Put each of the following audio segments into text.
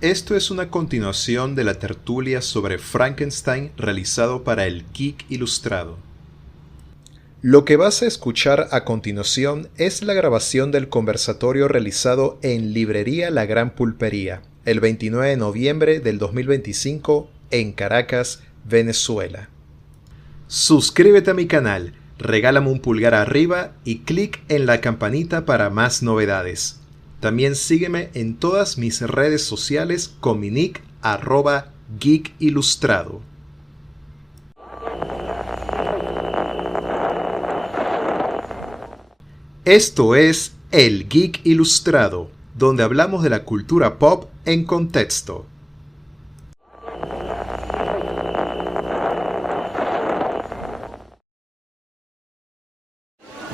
Esto es una continuación de la tertulia sobre Frankenstein realizado para el Geek Ilustrado. Lo que vas a escuchar a continuación es la grabación del conversatorio realizado en Librería La Gran Pulpería, el 29 de noviembre del 2025 en Caracas, Venezuela. Suscríbete a mi canal, regálame un pulgar arriba y clic en la campanita para más novedades. También sígueme en todas mis redes sociales con mi nick @geekilustrado. Esto es El Geek Ilustrado, donde hablamos de la cultura pop en contexto.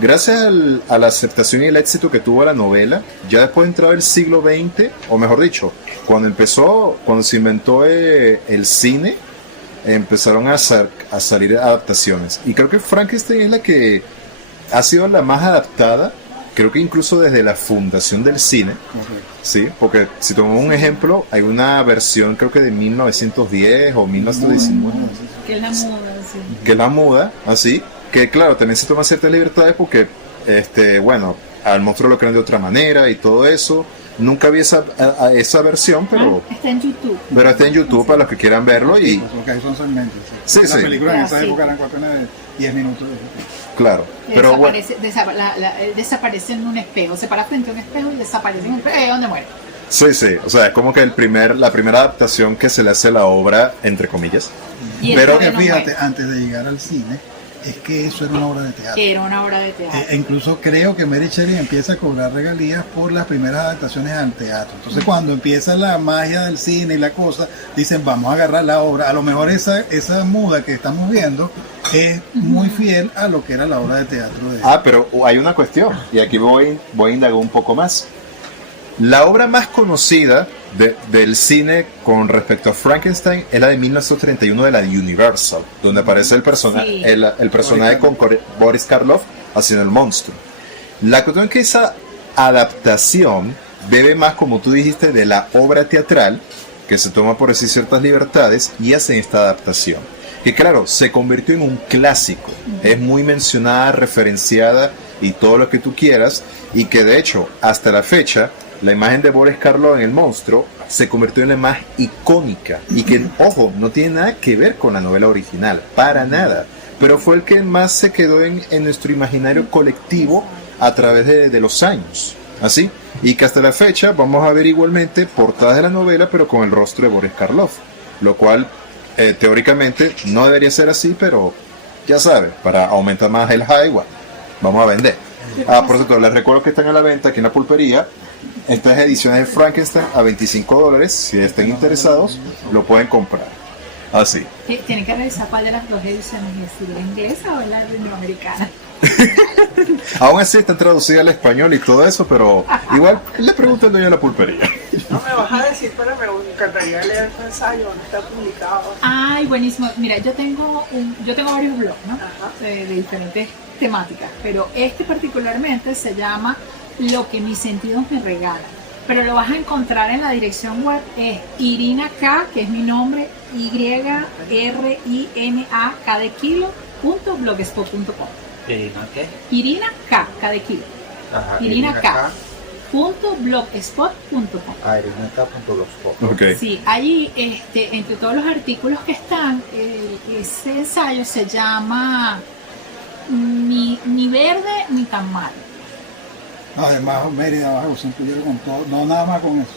Gracias a la aceptación y el éxito que tuvo la novela, ya después de entrar el siglo XX, o mejor dicho, cuando se inventó el cine, empezaron a salir adaptaciones. Y creo que Frankenstein es la que ha sido la más adaptada, creo que incluso desde la fundación del cine. Sí, porque si tomamos un ejemplo, hay una versión creo que de 1910 o 1919. Que es la muda, sí. Que es la muda, así. Que claro, también se toman ciertas libertades porque, bueno, al monstruo lo crean de otra manera y todo eso. Nunca vi esa versión, pero... está en YouTube. Pero está en YouTube para los que quieran verlo y... Porque ahí son segmentos. Sí, Las sí. películas en esa Sí. época eran cuestiones de 10 minutos. Claro, pero bueno... Desaparece en un espejo. Se para frente a un espejo y desaparece en un espejo. ¿Dónde muere? Sí, sí, o sea, es como que la primera adaptación que se le hace a la obra, entre comillas. Y el Pero pobre Porque no fíjate, muere. antes de llegar al cine, es que eso era una obra de teatro. Era una obra de teatro. Incluso creo que Mary Shelley empieza a cobrar regalías por las primeras adaptaciones al teatro. Entonces cuando empieza la magia del cine y la cosa, dicen vamos a agarrar la obra. A lo mejor esa muda que estamos viendo es muy fiel a lo que era la obra de teatro de... pero hay una cuestión, y aquí voy a indagar un poco más. La obra más conocida del cine con respecto a Frankenstein es la de 1931 de la Universal, donde aparece el personaje, Sí. el personaje con Boris Karloff haciendo el monstruo. La cuestión es que esa adaptación bebe más, como tú dijiste, de la obra teatral, que se toma por decir ciertas libertades y hacen esta adaptación. Que claro, se convirtió en un clásico, es muy mencionada, referenciada y todo lo que tú quieras, y que de hecho, hasta la fecha, la imagen de Boris Karloff en el monstruo se convirtió en la más icónica y que, ojo, no tiene nada que ver con la novela original, para nada, pero fue el que más se quedó en nuestro imaginario colectivo a través de los años, así, y que hasta la fecha vamos a ver igualmente portadas de la novela pero con el rostro de Boris Karloff, lo cual teóricamente no debería ser así, pero ya sabes, para aumentar más el high, bueno, vamos a vender. Por cierto, les recuerdo que están a la venta aquí en la pulpería estas ediciones de Frankenstein a $25. Si estén interesados, lo pueden comprar. Así. Tienen que revisar cuál de las dos ediciones es, si la inglesa o la latinoamericana. Aún así están traducidas al español y todo eso, pero igual le pregunto al dueño de la pulpería. No me vas a decir, pero me encantaría leer tu ensayo, donde está publicado. Ay, buenísimo. Mira, yo tengo varios blogs, ¿no? Ajá. De diferentes temáticas, pero este particularmente se llama Lo que mis sentidos me regalan. Pero lo vas a encontrar en la dirección web, es Irina K, que es mi nombre, YRINAK de kilo, .blogspot.com. ¿Irina qué? Irina K, K de kilo. Ajá. Irina K. .blogspot.com. Irinaka.blogspot. Ok. Sí, allí entre todos los artículos que están, ese ensayo se llama Ni verde ni tan malo. Además, Mérida vas a usar un pollero con todo, no nada más con eso.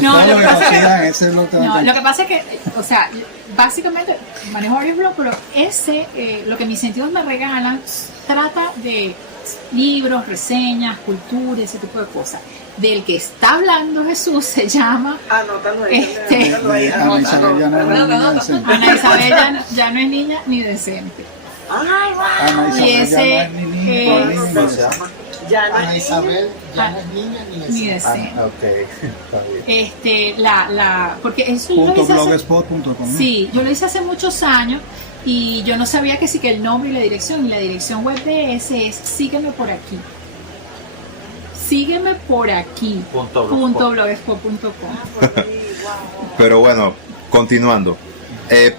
No, Todo lo que pasa es que- consigan en ese blog también. No, lo que pasa es que, o sea, básicamente manejo varios blogs, pero lo que mis sentidos me regalan, trata de libros, reseñas, cultura, ese tipo de cosas. Del que está hablando Jesús se llama Anótalo ahí. Este- Anótalo ahí, Ana Isabel ya no es anótalo. niña decente. Ana Isabel, ya no es niña ni decente. Ay, Ana Y Isabel ya no ese es ni niña ni es- niña. ¿Cómo se llama? ya no Ana es Isabel ya Ah, no es niña ni ni decente. decente. Ok, está bien. Porque eso yo lo hice hace, .blogspot.com. sí, yo lo hice hace muchos años y yo no sabía que sí que el nombre y la dirección web de ese es Sígueme por aquí. Sígueme por aquí. Punto blogspot. .blogspot.com. por ahí, wow. Pero bueno, continuando.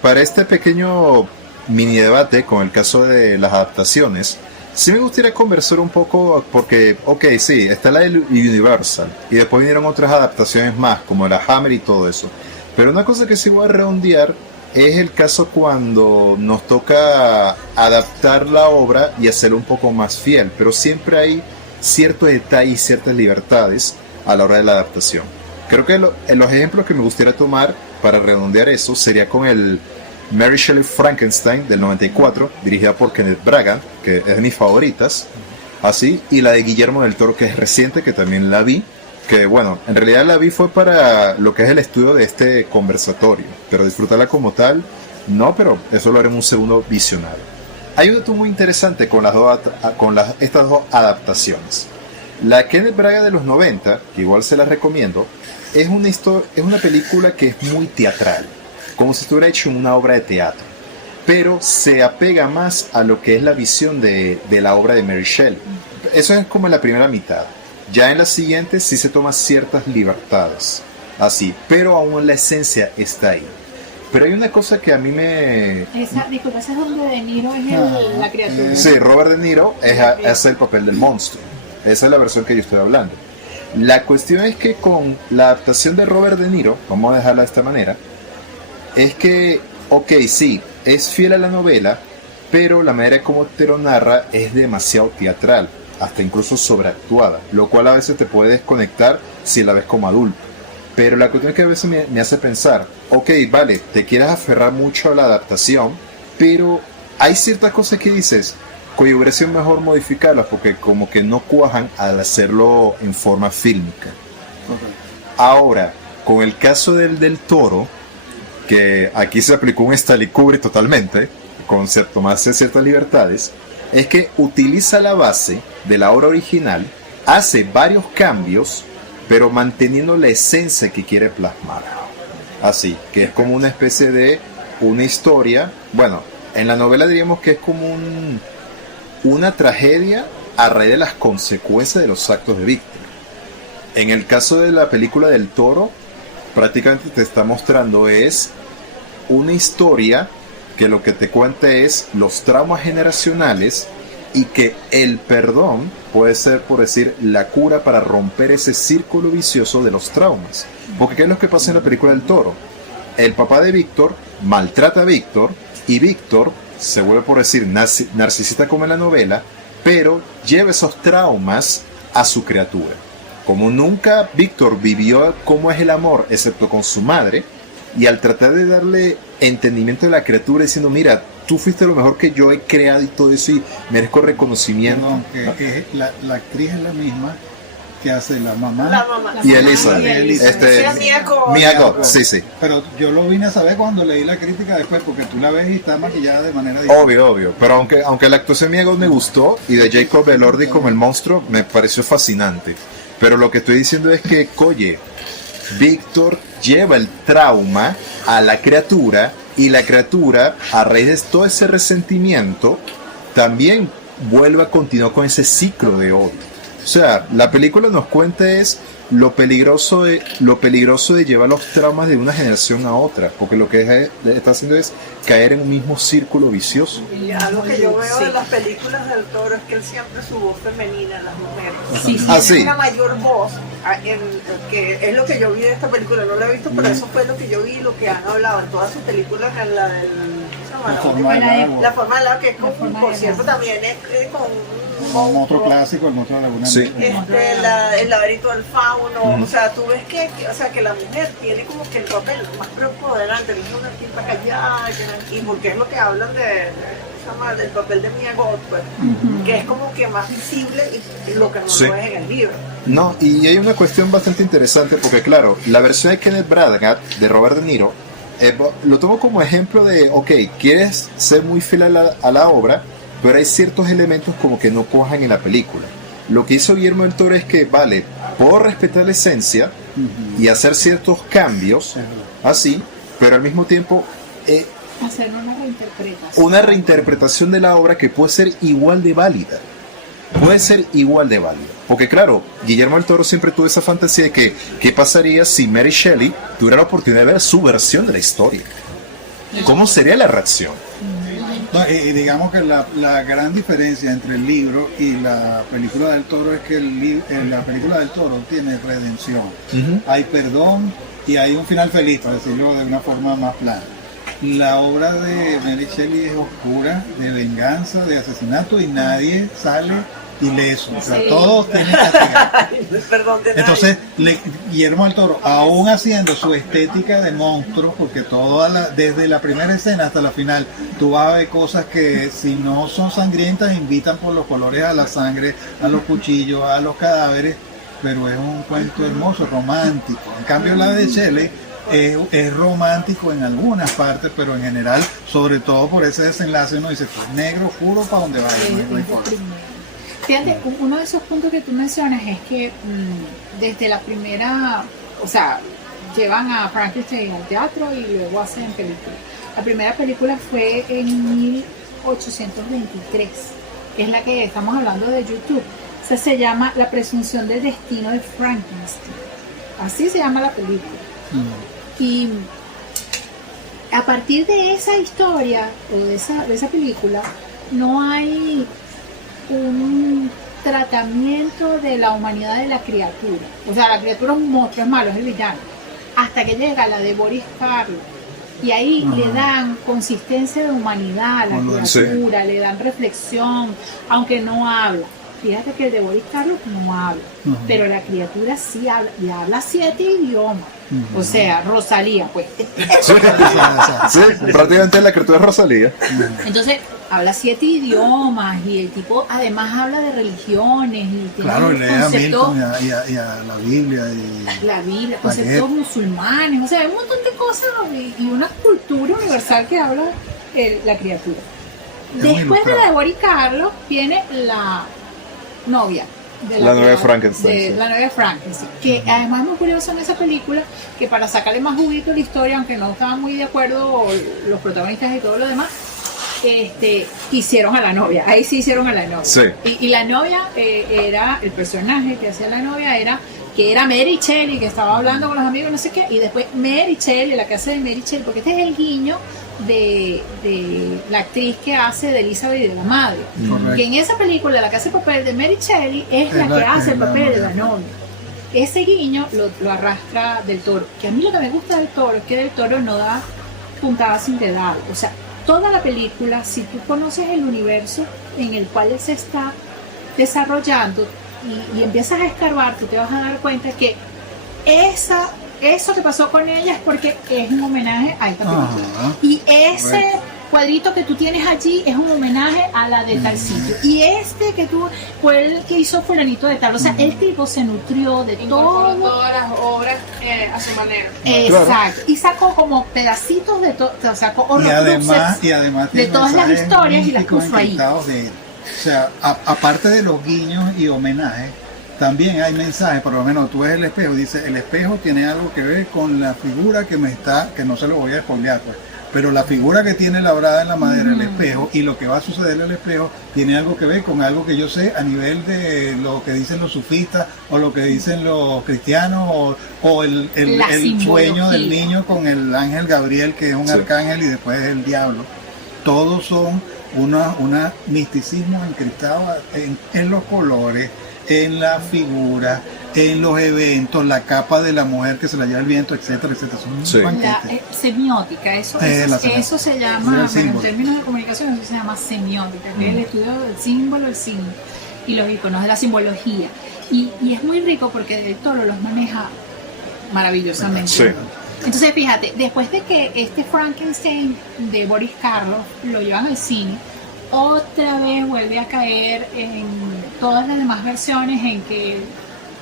Para este pequeño mini debate con el caso de las adaptaciones, sí me gustaría conversar un poco porque, ok, sí, está la de Universal y después vinieron otras adaptaciones más, como la Hammer y todo eso. Pero una cosa que sí voy a redondear es el caso cuando nos toca adaptar la obra y hacerla un poco más fiel, pero siempre hay ciertos detalles y ciertas libertades a la hora de la adaptación. Creo que en los ejemplos que me gustaría tomar para redondear eso sería con el Mary Shelley Frankenstein del 94, dirigida por Kenneth Branagh, que es de mis favoritas, así, y la de Guillermo del Toro, que es reciente, que también la vi, que bueno, en realidad la vi fue para lo que es el estudio de este conversatorio, pero disfrutarla como tal, no, pero eso lo haré en un segundo visionario. Hay un dato muy interesante con estas dos adaptaciones. La Kenneth Branagh de los 90, que igual se la recomiendo, es una película que es muy teatral, como si estuviera hecho en una obra de teatro, pero se apega más a lo que es la visión de la obra de Mary Shelley. Eso es como en la primera mitad. Ya en la siguiente sí se toman ciertas libertades, así, pero aún la esencia está ahí. Pero hay una cosa que a mí me... Disculpa, esa es donde De Niro es la criatura. Sí, Robert De Niro hace el papel del monstruo. Esa es la versión que yo estoy hablando. La cuestión es que con la adaptación de Robert De Niro, vamos a dejarla de esta manera, es que, ok, sí, es fiel a la novela, pero la manera como te lo narra es demasiado teatral, hasta incluso sobreactuada, lo cual a veces te puede desconectar si la ves como adulto. Pero la cuestión es que a veces me hace pensar, ok, vale, te quieres aferrar mucho a la adaptación, pero hay ciertas cosas que dices, cuya hubiera sido mejor modificarlas porque como que no cuajan al hacerlo en forma fílmica. Ahora, con el caso del Toro, que aquí se aplicó un Stanley Kubrick totalmente, con tomarse ciertas libertades, es que utiliza la base de la obra original, hace varios cambios, pero manteniendo la esencia que quiere plasmar. Así, que es como una especie de una historia, bueno, en la novela diríamos que es como una tragedia a raíz de las consecuencias de los actos de Víctor. En el caso de la película del Toro, prácticamente te está mostrando es una historia que lo que te cuenta es los traumas generacionales y que el perdón puede ser, por decir, la cura para romper ese círculo vicioso de los traumas. Porque ¿qué es lo que pasa en la película del Toro? El papá de Víctor maltrata a Víctor y Víctor se vuelve, por decir, narcisista como en la novela, pero lleva esos traumas a su criatura. Como nunca Víctor vivió cómo es el amor, excepto con su madre, y al tratar de darle entendimiento a la criatura diciendo, mira, tú fuiste lo mejor que yo he creado y todo eso y merezco reconocimiento. No, que la actriz es la misma que hace la mamá. La mamá. Y Elisa, Mia Goth, sí. Pero yo lo vine a saber cuando leí la crítica después, porque tú la ves y está maquillada de manera diferente. Obvio. Pero aunque la actuación de Mia Goth me gustó y de Jacob Elordi como el monstruo me pareció fascinante. Pero lo que estoy diciendo es que, oye, Víctor lleva el trauma a la criatura y la criatura, a raíz de todo ese resentimiento, también vuelve a continuar con ese ciclo de odio. O sea, la película nos cuenta es lo peligroso de llevar los traumas de una generación a otra, porque lo que está haciendo es caer en un mismo círculo vicioso. Y algo que yo veo en las películas del Toro es que él siempre su voz femenina en las mujeres. Sí. Tiene una mayor voz, que es lo que yo vi de esta película. No la he visto, pero eso fue lo que yo vi, lo que han hablado en todas sus películas, en la del... La forma del agua. La forma del agua, que es como, por cierto, también es con un otro clásico, el monstruo de la laguna. Sí. El laberinto del fauno. O sea, tú ves que la mujer tiene como que el papel más preponderante, no es una tipa callada, y porque es lo que hablan del papel de Mia Goth, pues, que es como que más visible y lo que no lo ves en el libro. No, y hay una cuestión bastante interesante porque claro, la versión de Kenneth Branagh de Robert De Niro lo tomo como ejemplo de, ok, quieres ser muy fiel a la obra, pero hay ciertos elementos como que no cuajan en la película. Lo que hizo Guillermo del Toro es que, vale, puedo respetar la esencia y hacer ciertos cambios, así, pero al mismo tiempo hacer una reinterpretación. Una reinterpretación de la obra que puede ser igual de válida. Puede ser igual de válida. Porque claro, Guillermo del Toro siempre tuvo esa fantasía de que qué pasaría si Mary Shelley tuviera la oportunidad de ver su versión de la historia. ¿Cómo sería la reacción? No, y digamos que la gran diferencia entre el libro y la película del Toro es que la película del Toro tiene redención. Hay perdón y hay un final feliz, para decirlo de una forma más plana. La obra de Mary Shelley es oscura, de venganza, de asesinato, y nadie sale ileso. O sea, todos tienen que castigar. Perdón de nadie. Entonces, Guillermo del Toro, aún haciendo su estética de monstruos, porque desde la primera escena hasta la final, tú vas a ver cosas que si no son sangrientas, invitan por los colores a la sangre, a los cuchillos, a los cadáveres, pero es un cuento hermoso, romántico. En cambio, la de Shelley es romántico en algunas partes, pero en general, sobre todo por ese desenlace, uno dice, pues negro, oscuro, para donde vaya. No hay forma. Fíjate, uno de esos puntos que tú mencionas es que desde la primera, o sea, llevan a Frankenstein al teatro y luego hacen película. La primera película fue en 1823, es la que estamos hablando de YouTube. O sea, se llama La presunción del destino de Frankenstein. Así se llama la película. Y a partir de esa historia o de esa película, no hay un tratamiento de la humanidad de la criatura. O sea, la criatura es un monstruo, es malo, es el villano. Hasta que llega la de Boris Karloff. Y ahí le dan consistencia de humanidad a la criatura, le dan reflexión, aunque no habla. Fíjate que el de Boris Karloff no habla, pero la criatura sí habla, y habla 7 idiomas. O sea, Rosalía, pues. Sí, prácticamente la criatura es Rosalía. Entonces, habla 7 idiomas y el tipo además habla de religiones y tiene Claro, lee a conceptos, Milton y a la Biblia. la Biblia, conceptos musulmanes, o sea, hay un montón de cosas y una cultura universal que habla la criatura. Después de la de Boris Karloff viene la novia. La novia de Frankenstein. La novia de Frankenstein, que además es muy curioso en esa película, que para sacarle más juguito a la historia, aunque no estaban muy de acuerdo los protagonistas y todo lo demás, hicieron a la novia, ahí sí hicieron a la novia. Sí. Y la novia era, el personaje que hacía la novia era Mary Shelley, que estaba hablando con los amigos, no sé qué, y después Mary Shelley, la que hace de Mary Shelley, porque este es el guiño de la actriz que hace de Elizabeth y de la madre. Correcto. Que en esa película la que hace el papel de Mary Shelley es la que hace el papel de la novia. Ese guiño lo arrastra Del Toro, que a mí lo que me gusta del Toro es que Del Toro no da puntada sin dedal, o sea, toda la película, si tú conoces el universo en el cual él se está desarrollando y empiezas a escarbar, tú te vas a dar cuenta que eso que pasó con ella es porque es un homenaje a esta película. Y ese cuadrito que tú tienes allí es un homenaje a la de tal sitio. Y que tú fue el que hizo fulanito de tal. O sea, el tipo se nutrió de todas las obras a su manera. Exacto. Claro. Y sacó como pedacitos de todo, sacó Y además de todas las historias y las puso ahí. O sea, aparte de los guiños y homenajes, también hay mensajes. Por lo menos tú ves el espejo, dice, el espejo tiene algo que ver con la figura que no se lo voy a spoilear, pues, pero la figura que tiene labrada en la madera el espejo y lo que va a suceder en el espejo tiene algo que ver con algo que yo sé a nivel de lo que dicen los sufistas o lo que dicen los cristianos o el sueño del niño con el ángel Gabriel, que es un arcángel, y después el diablo. Todos son una misticismo encristado en los colores, en la figura, en los eventos, la capa de la mujer que se la lleva el viento, etcétera, etcétera. Son un banquete. Semiótica, eso se llama, en términos de comunicación, eso se llama semiótica, que es el estudio del símbolo, el signo y los iconos de la simbología. Y es muy rico porque Del Toro los maneja maravillosamente. Sí. Entonces, fíjate, después de que este Frankenstein de Boris Karloff lo llevan al cine, otra vez vuelve a caer en todas las demás versiones en que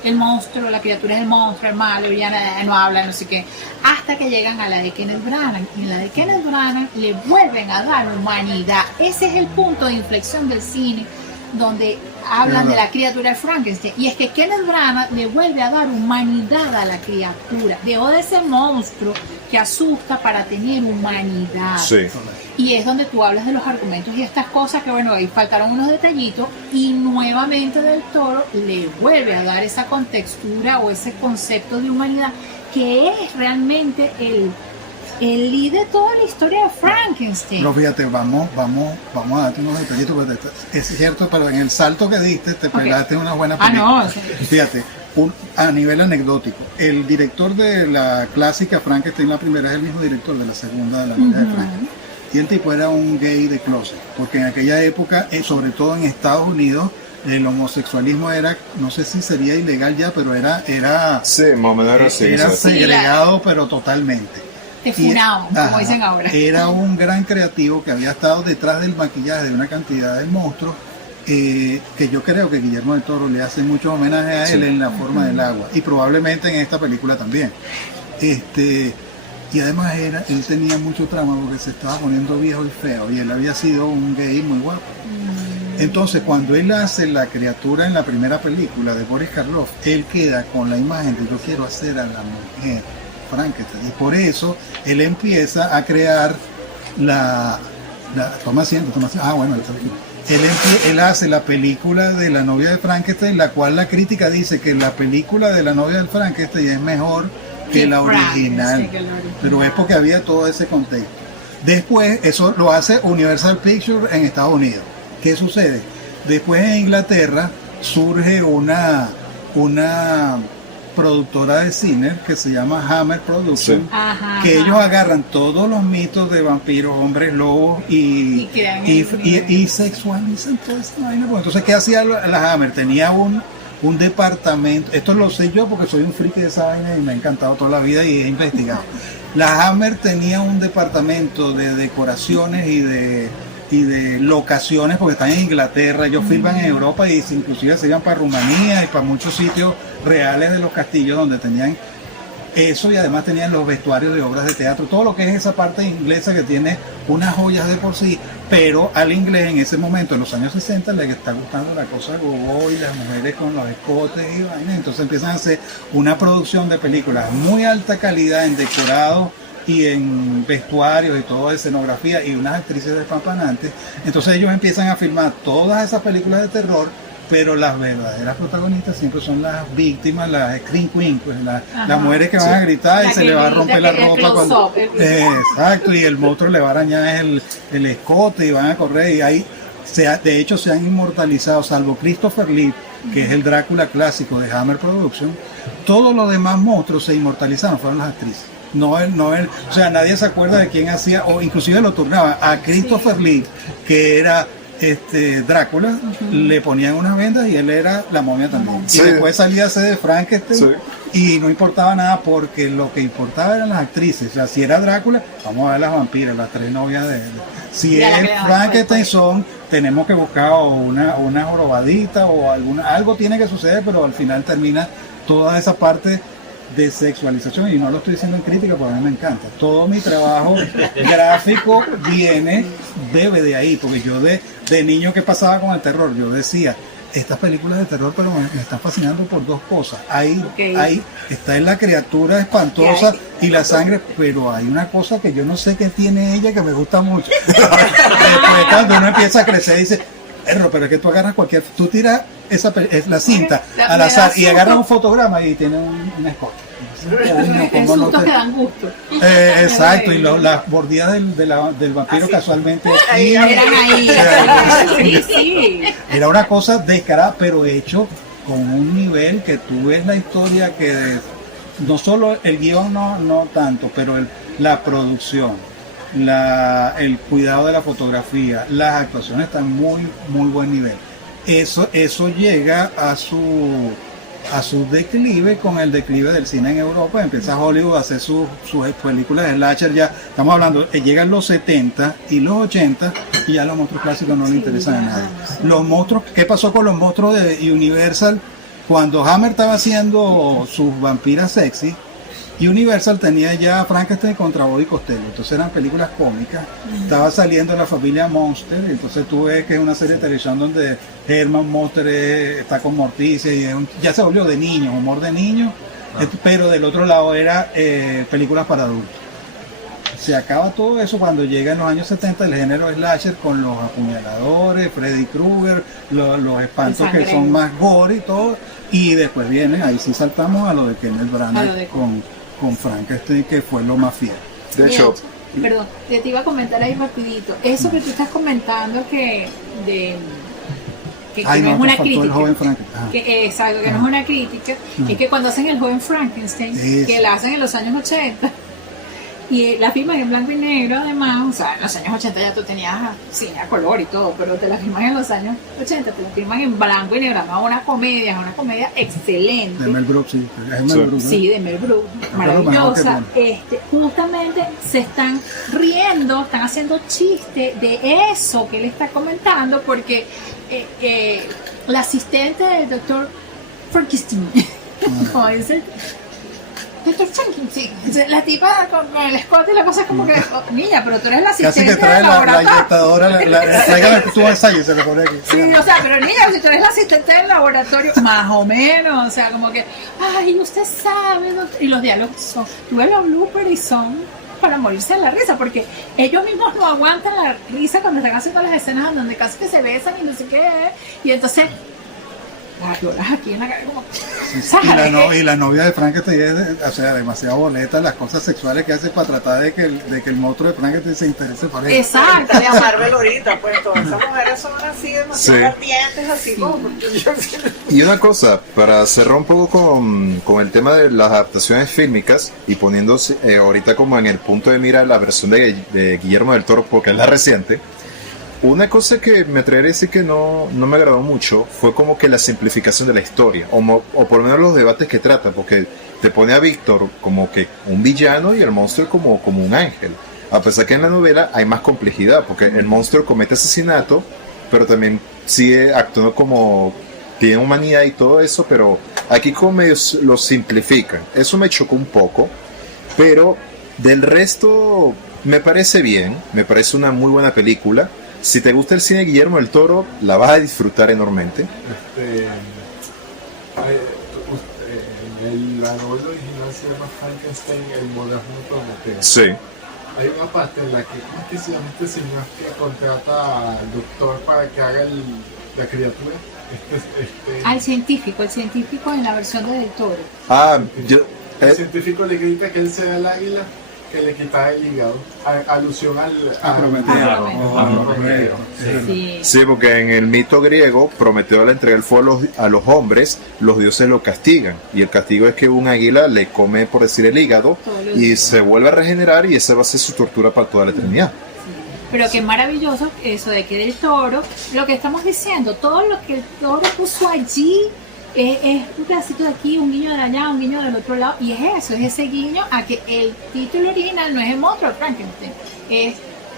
el monstruo, la criatura es el monstruo, el malo, ya no habla, no sé qué, hasta que llegan a la de Kenneth Branagh. Y en la de Kenneth Branagh le vuelven a dar humanidad. Ese es el punto de inflexión del cine, donde hablan de verdad. la criatura de Frankenstein. Y es que Kenneth Branagh le vuelve a dar humanidad a la criatura. Dejó de ese monstruo que asusta para tener humanidad. Sí. Y es donde tú hablas de los argumentos y estas cosas que, bueno, ahí faltaron unos detallitos y nuevamente Del Toro le vuelve a dar esa contextura o ese concepto de humanidad que es realmente el lead de toda la historia de Frankenstein. Pero fíjate, vamos a darte unos detallitos, porque es cierto, pero en el salto que diste te pegaste una buena película. No, Fíjate, a nivel anecdótico, el director de la clásica Frankenstein, la primera, es el mismo director de la segunda, de la novia de Frankenstein. Y el tipo era un gay de closet, porque en aquella época, sobre todo en Estados Unidos, el homosexualismo era, no sé si sería ilegal ya, pero era Sí, más o menos así. era sí. segregado, pero totalmente. te funao, como Ajá, dicen ahora. Era un gran creativo que había estado detrás del maquillaje de una cantidad de monstruos que yo creo que Guillermo del Toro le hace mucho homenaje a él en La forma del agua y probablemente en esta película también. Y además él tenía mucho trama porque se estaba poniendo viejo y feo y él había sido un gay muy guapo. Entonces cuando él hace la criatura en la primera película de Boris Karloff, él queda con la imagen de yo quiero hacer a la mujer Frankenstein, y por eso él empieza a crear toma asiento. Bueno, está bien. Él hace la película de la novia de Frankenstein, la cual la crítica dice que la película de la novia de Frankenstein es mejor que la original, pero es porque había todo ese contexto. Después eso lo hace Universal Pictures en Estados Unidos. ¿Qué sucede? Después en Inglaterra surge una productora de cine que se llama Hammer Productions, que ellos agarran todos los mitos de vampiros, hombres lobos y sexualizan toda esa vaina. Entonces, ¿qué hacía la Hammer? Tenía un departamento, esto lo sé yo porque soy un friki de esa vaina y me ha encantado toda la vida y he investigado. La Hammer tenía un departamento de decoraciones y de locaciones porque están en Inglaterra, ellos filman en Europa y inclusive se iban para Rumanía y para muchos sitios reales de los castillos donde tenían eso y además tenían los vestuarios de obras de teatro, todo lo que es esa parte inglesa que tiene unas joyas de por sí, pero al inglés en ese momento, en los años 60, le está gustando la cosa gogo y las mujeres con los escotes y vainas, entonces empiezan a hacer una producción de películas muy alta calidad en decorados y en vestuarios y toda escenografía y unas actrices despampanantes. Entonces ellos empiezan a filmar todas esas películas de terror, pero las verdaderas protagonistas siempre son las víctimas, las scream queen, pues las mujeres que van a gritar y se le va a romper la ropa cuando exacto, y el monstruo le va a arañar el escote y van a correr, y ahí de hecho se han inmortalizado, salvo Christopher Lee, que es el Drácula clásico de Hammer Productions, todos los demás monstruos se inmortalizaron, fueron las actrices. No él, o sea, nadie se acuerda de quién hacía, o inclusive lo turnaban a Christopher Lee, que era Drácula, le ponían unas vendas y él era la momia también. Y después salía a ser de Frankenstein y no importaba nada porque lo que importaba eran las actrices. O sea, si era Drácula, vamos a ver las vampiras, las tres novias de si es Frankenstein tenemos que buscar una jorobadita o algo tiene que suceder, pero al final termina toda esa parte de sexualización, y no lo estoy diciendo en crítica porque a mí me encanta. Todo mi trabajo gráfico debe de ahí, porque yo de niño que pasaba con el terror, yo decía, estas películas de terror pero me están fascinando por dos cosas. Ahí está en la criatura espantosa y la sangre, pero hay una cosa que yo no sé qué tiene ella que me gusta mucho. Después cuando uno empieza a crecer dice, pero es que tú agarras tú tiras la cinta al azar y agarras un fotograma y tiene un escote. Sustos que dan gusto. Exacto, y las bordidas del vampiro casualmente eran ahí. Era una cosa descarada, pero hecho con un nivel que tú ves la historia que no solo el guión no tanto, pero la producción, el cuidado de la fotografía, las actuaciones están muy buen nivel. Eso llega a su declive con el declive del cine en Europa. Empieza Hollywood a hacer sus películas de slasher, ya estamos hablando, llegan los 70 y los 80 y ya los monstruos clásicos no le interesan a nadie. Los monstruos, ¿qué pasó con los monstruos de Universal? Cuando Hammer estaba haciendo sus vampiras sexy Y Universal tenía ya Frankenstein contra Bobby Costello, entonces eran películas cómicas. Estaba saliendo la familia Monster, entonces tú ves que es una serie de televisión donde Herman Monster está con Morticia y ya se volvió de niños, humor de niños, pero del otro lado era películas para adultos. Se acaba todo eso cuando llega en los años 70 el género slasher con los apuñaladores, Freddy Krueger, los espantos que son más gore y todo, y después viene, ahí sí saltamos a lo de Kenneth Branagh con Frankenstein, que fue lo más fiel. De hecho, perdón, te iba a comentar ahí rapidito, eso que tú estás comentando que no es una crítica, el joven exacto, que no es una crítica, es que cuando hacen el joven Frankenstein, que la hacen en los años 80, y la filman en blanco y negro además, o sea, en los años 80 ya tú tenías cine a color y todo, pero te la filman en los años 80, te la filman en blanco y negro, no una comedia excelente. De Mel Brooks, sí, es Mel Brooks, ¿no? Sí, de Mel Brooks, maravillosa. Justamente se están riendo, están haciendo chiste de eso que él está comentando, porque la asistente del doctor Frankenstein, como dice Dr. Frankenstein, la tipa con el escote y la cosa es como que, niña, pero tú eres la asistente casi que trae la inyectadora, tráigame tu ensayo y se lo pone aquí. Sí, o sea, pero niña, si tú eres la asistente del laboratorio, más o menos, o sea, como que, ay, usted sabe, doctor. Y los diálogos son, tú ves los bloopers y son para morirse de la risa, porque ellos mismos no aguantan la risa cuando están haciendo las escenas donde casi que se besan y no sé qué, y entonces lloras aquí en la cara como y la novia de Frankenstein es, o sea, demasiado boleta las cosas sexuales que hace para tratar de que el monstruo de Frankenstein se interese por él. Exacto. De Marvel ahorita, pues todas esas mujeres son así demasiado ardientes, así como y una cosa, para cerrar un poco con el tema de las adaptaciones fílmicas y poniéndose ahorita como en el punto de mira la versión de Guillermo del Toro, porque es la reciente. Una cosa que me atrevería a decir que no me agradó mucho fue como que la simplificación de la historia, o por lo menos los debates que trata, porque te pone a Víctor como que un villano y el monstruo como un ángel. A pesar que en la novela hay más complejidad, porque el monstruo comete asesinato, pero también sigue actuando como tiene humanidad y todo eso, pero aquí como medio lo simplifican. Eso me chocó un poco, pero del resto me parece bien, me parece una muy buena película. Si te gusta el cine de Guillermo del Toro, la vas a disfrutar enormemente. La novela original se llama Frankenstein, el moderno Prometeo. Sí. Hay una parte en la que, ¿cómo es que se llama este señor que contrata al doctor para que haga la criatura? El científico en la versión de Del Toro. El científico le grita que él sea el águila que le quitaba el hígado, alusión a Prometeo. Sí, porque en el mito griego Prometeo le entrega el fuego a los hombres, los dioses lo castigan, y el castigo es que un águila le come, por decir, el hígado y se vuelve a regenerar, y esa va a ser su tortura para toda la eternidad. Pero qué maravilloso eso de que Del Toro, lo que estamos diciendo, todo lo que el Toro puso allí es un pedacito de aquí, un guiño de allá, un guiño del otro lado, y es eso, es ese guiño a que el título original no es el monstruo de Frankenstein, es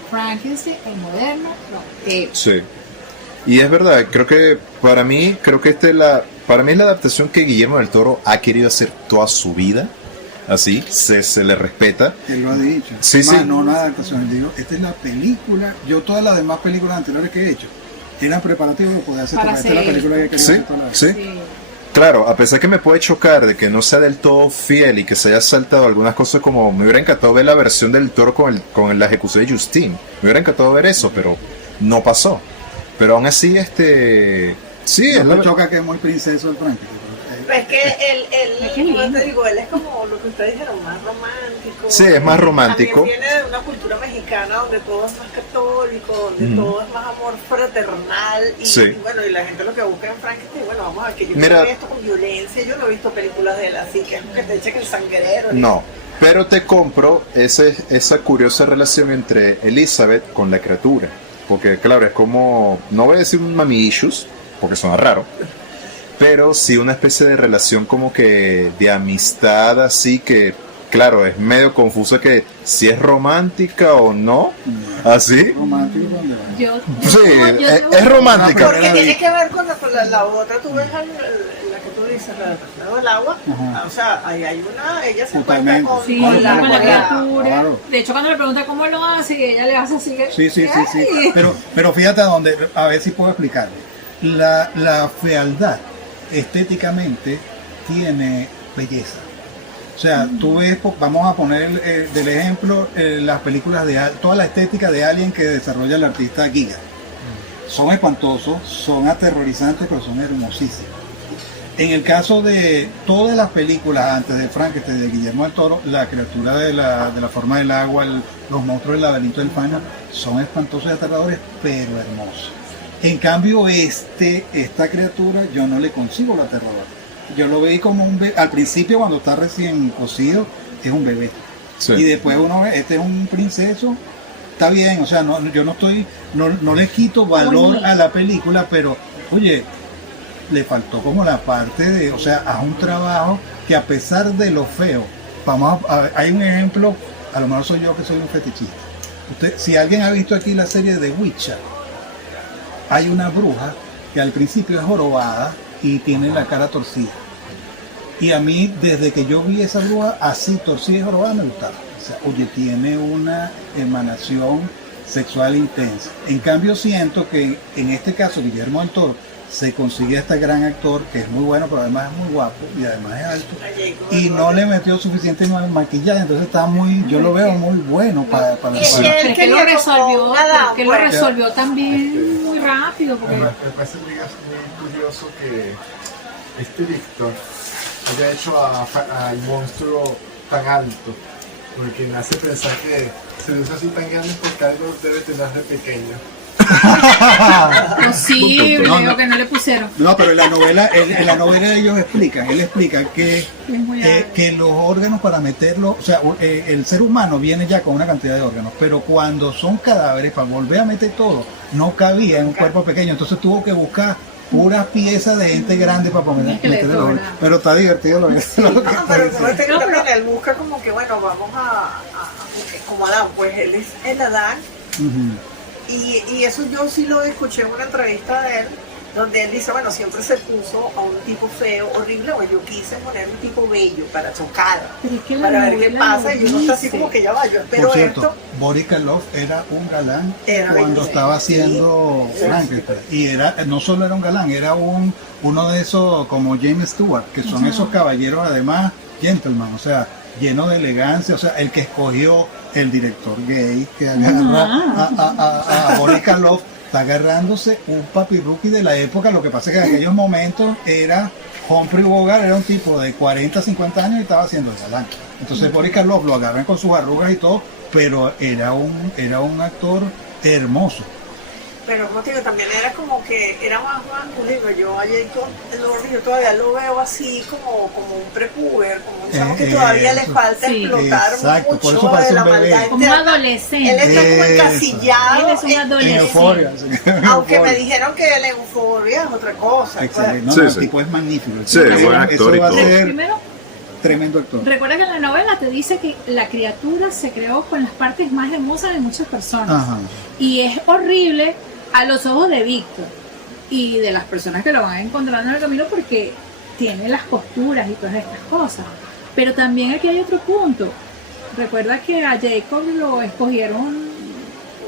Frankenstein, el moderno. Sí, y es verdad, creo que para mí es la adaptación que Guillermo del Toro ha querido hacer toda su vida. Así, se le respeta. Él lo ha dicho. Sí. No una adaptación, digo, esta es la película, yo todas las demás películas anteriores que he hecho eran preparativos de poder hacer, esta es la película que quería hacer toda la vida. Sí. Claro, a pesar que me puede chocar de que no sea del todo fiel y que se haya saltado algunas cosas, como me hubiera encantado ver la versión del Toro con la ejecución de Justine, me hubiera encantado ver eso, pero no pasó. Pero aún así, sí, no me choca que es muy princeso el Frankenstein. Es que como te digo, él es como lo que ustedes dijeron, más romántico. Sí, es más romántico. También viene de una cultura mexicana donde todo es más católico, donde todo es más amor fraternal. Y bueno, y la gente lo que busca en Frankenstein, bueno, vamos a ver, que yo no he visto con violencia, yo no he visto películas de él así, que es que te echen el sanguerero. No, pero te compro esa curiosa relación entre Elizabeth con la criatura. Porque claro, es como, no voy a decir un mami issues, porque suena raro, pero sí una especie de relación como que de amistad, así que claro, es medio confuso que si es romántica o no, así. Romántico, ¿dónde va? Es romántica. Porque tiene que ver con la otra, tú ves la que tú dices, la del reflejo del agua, Ajá. o sea, ahí hay una, ella se Totalmente. encuentra con, Sí, Claro, con la claro, criatura. claro. De hecho, cuando le pregunta cómo lo hace, y ella le hace así que... Sí. ¡ay! Pero fíjate a dónde, a ver si puedo explicarlo. La fealdad estéticamente tiene belleza. O sea, tú ves, vamos a poner del ejemplo las películas toda la estética de Alien que desarrolla el artista Giga. Son espantosos, son aterrorizantes, pero son hermosísimos. En el caso de todas las películas antes de Frankenstein, de Guillermo del Toro, la criatura de la forma del agua, los monstruos del laberinto del fauno, son espantosos y aterradores, pero hermosos. En cambio, esta criatura, yo no le consigo la aterrador. Yo lo veí como un bebé. Al principio, cuando está recién cocido, es un bebé. Sí. Y después uno ve, este es un princeso. Está bien, o sea, yo no le quito valor a la película, pero, oye, le faltó como la parte de, o sea, haz un trabajo que a pesar de lo feo, hay un ejemplo, a lo mejor soy yo que soy un fetichista. Si alguien ha visto aquí la serie de Witcher, hay una bruja que al principio es jorobada y tiene la cara torcida. Y a mí, desde que yo vi esa bruja así torcida y jorobada, me gustaba. O sea, oye, tiene una emanación sexual intensa. En cambio, siento que en este caso Guillermo del Toro se consigue a este gran actor que es muy bueno, pero además es muy guapo y además es alto, y no le metió suficiente maquillaje, entonces está muy, yo lo veo muy bueno para Y para- es Pero es que lo resolvió, nada, que lo bueno. resolvió también muy rápido, porque Me parece muy curioso que este Víctor haya hecho al monstruo tan alto, porque me hace pensar que se lo hizo así tan grande porque algo debe tener de pequeño. posible, No, o que no le pusieron. No, pero en la novela ellos él explica que Es muy alto. que los órganos para meterlo, o sea, el ser humano viene ya con una cantidad de órganos, pero cuando son cadáveres, para volver a meter todo, no cabía en un cuerpo pequeño, entonces tuvo que buscar puras piezas de gente grande para poner, Un esqueleto, meterle los ¿verdad? órganos. Pero está divertido lo que No, está pero diciendo. fíjate que también él busca como que, bueno, vamos a como Adán, pues él es el Adán, Ujú. y eso yo sí lo escuché en una entrevista de él, donde él dice, bueno, siempre se puso a un tipo feo, horrible, o yo quise poner un tipo bello para chocar, Pero es que la para ver qué novela pasa, lo y uno está así dice. como que ya va, yo espero Por cierto, esto. Boris Karloff era un galán Era cuando bellísimo. estaba haciendo Sí. Frankenstein. Y no solo era un galán, era uno de esos como James Stewart, que son esos caballeros además gentleman, o sea, lleno de elegancia, o sea, el que escogió el director gay que agarra a Boris Karloff, está agarrándose un papi rookie de la época. Lo que pasa es que en aquellos momentos era Humphrey Bogart, era un tipo de 40, 50 años y estaba haciendo el galán. Entonces Boris Karloff lo agarran con sus arrugas y todo, pero era un actor hermoso. Pero como te digo, también era como que era más masculino. Yo ayer yo todavía lo veo así como un prepuber, como un chamo que todavía le Eso. falta Sí. explotar Exacto, por eso mucho parece de la un bebé. maldad Como un interna. adolescente. Él está como Eso. encasillado. Él es un en- En adolescente. euforia. Aunque me dijeron que la euforia es otra cosa. pues. Excelente. No, Sí, no, el sí. tipo es magnífico. Sí, buen actor y eso va a todo. ser Primero, tremendo actor. recuerda que en la novela te dice que la criatura se creó con las partes más hermosas de muchas personas. Ajá. Y es horrible a los ojos de Víctor y de las personas que lo van encontrando en el camino porque tiene las costuras y todas estas cosas. Pero también aquí hay otro punto. Recuerda que a Jacob lo escogieron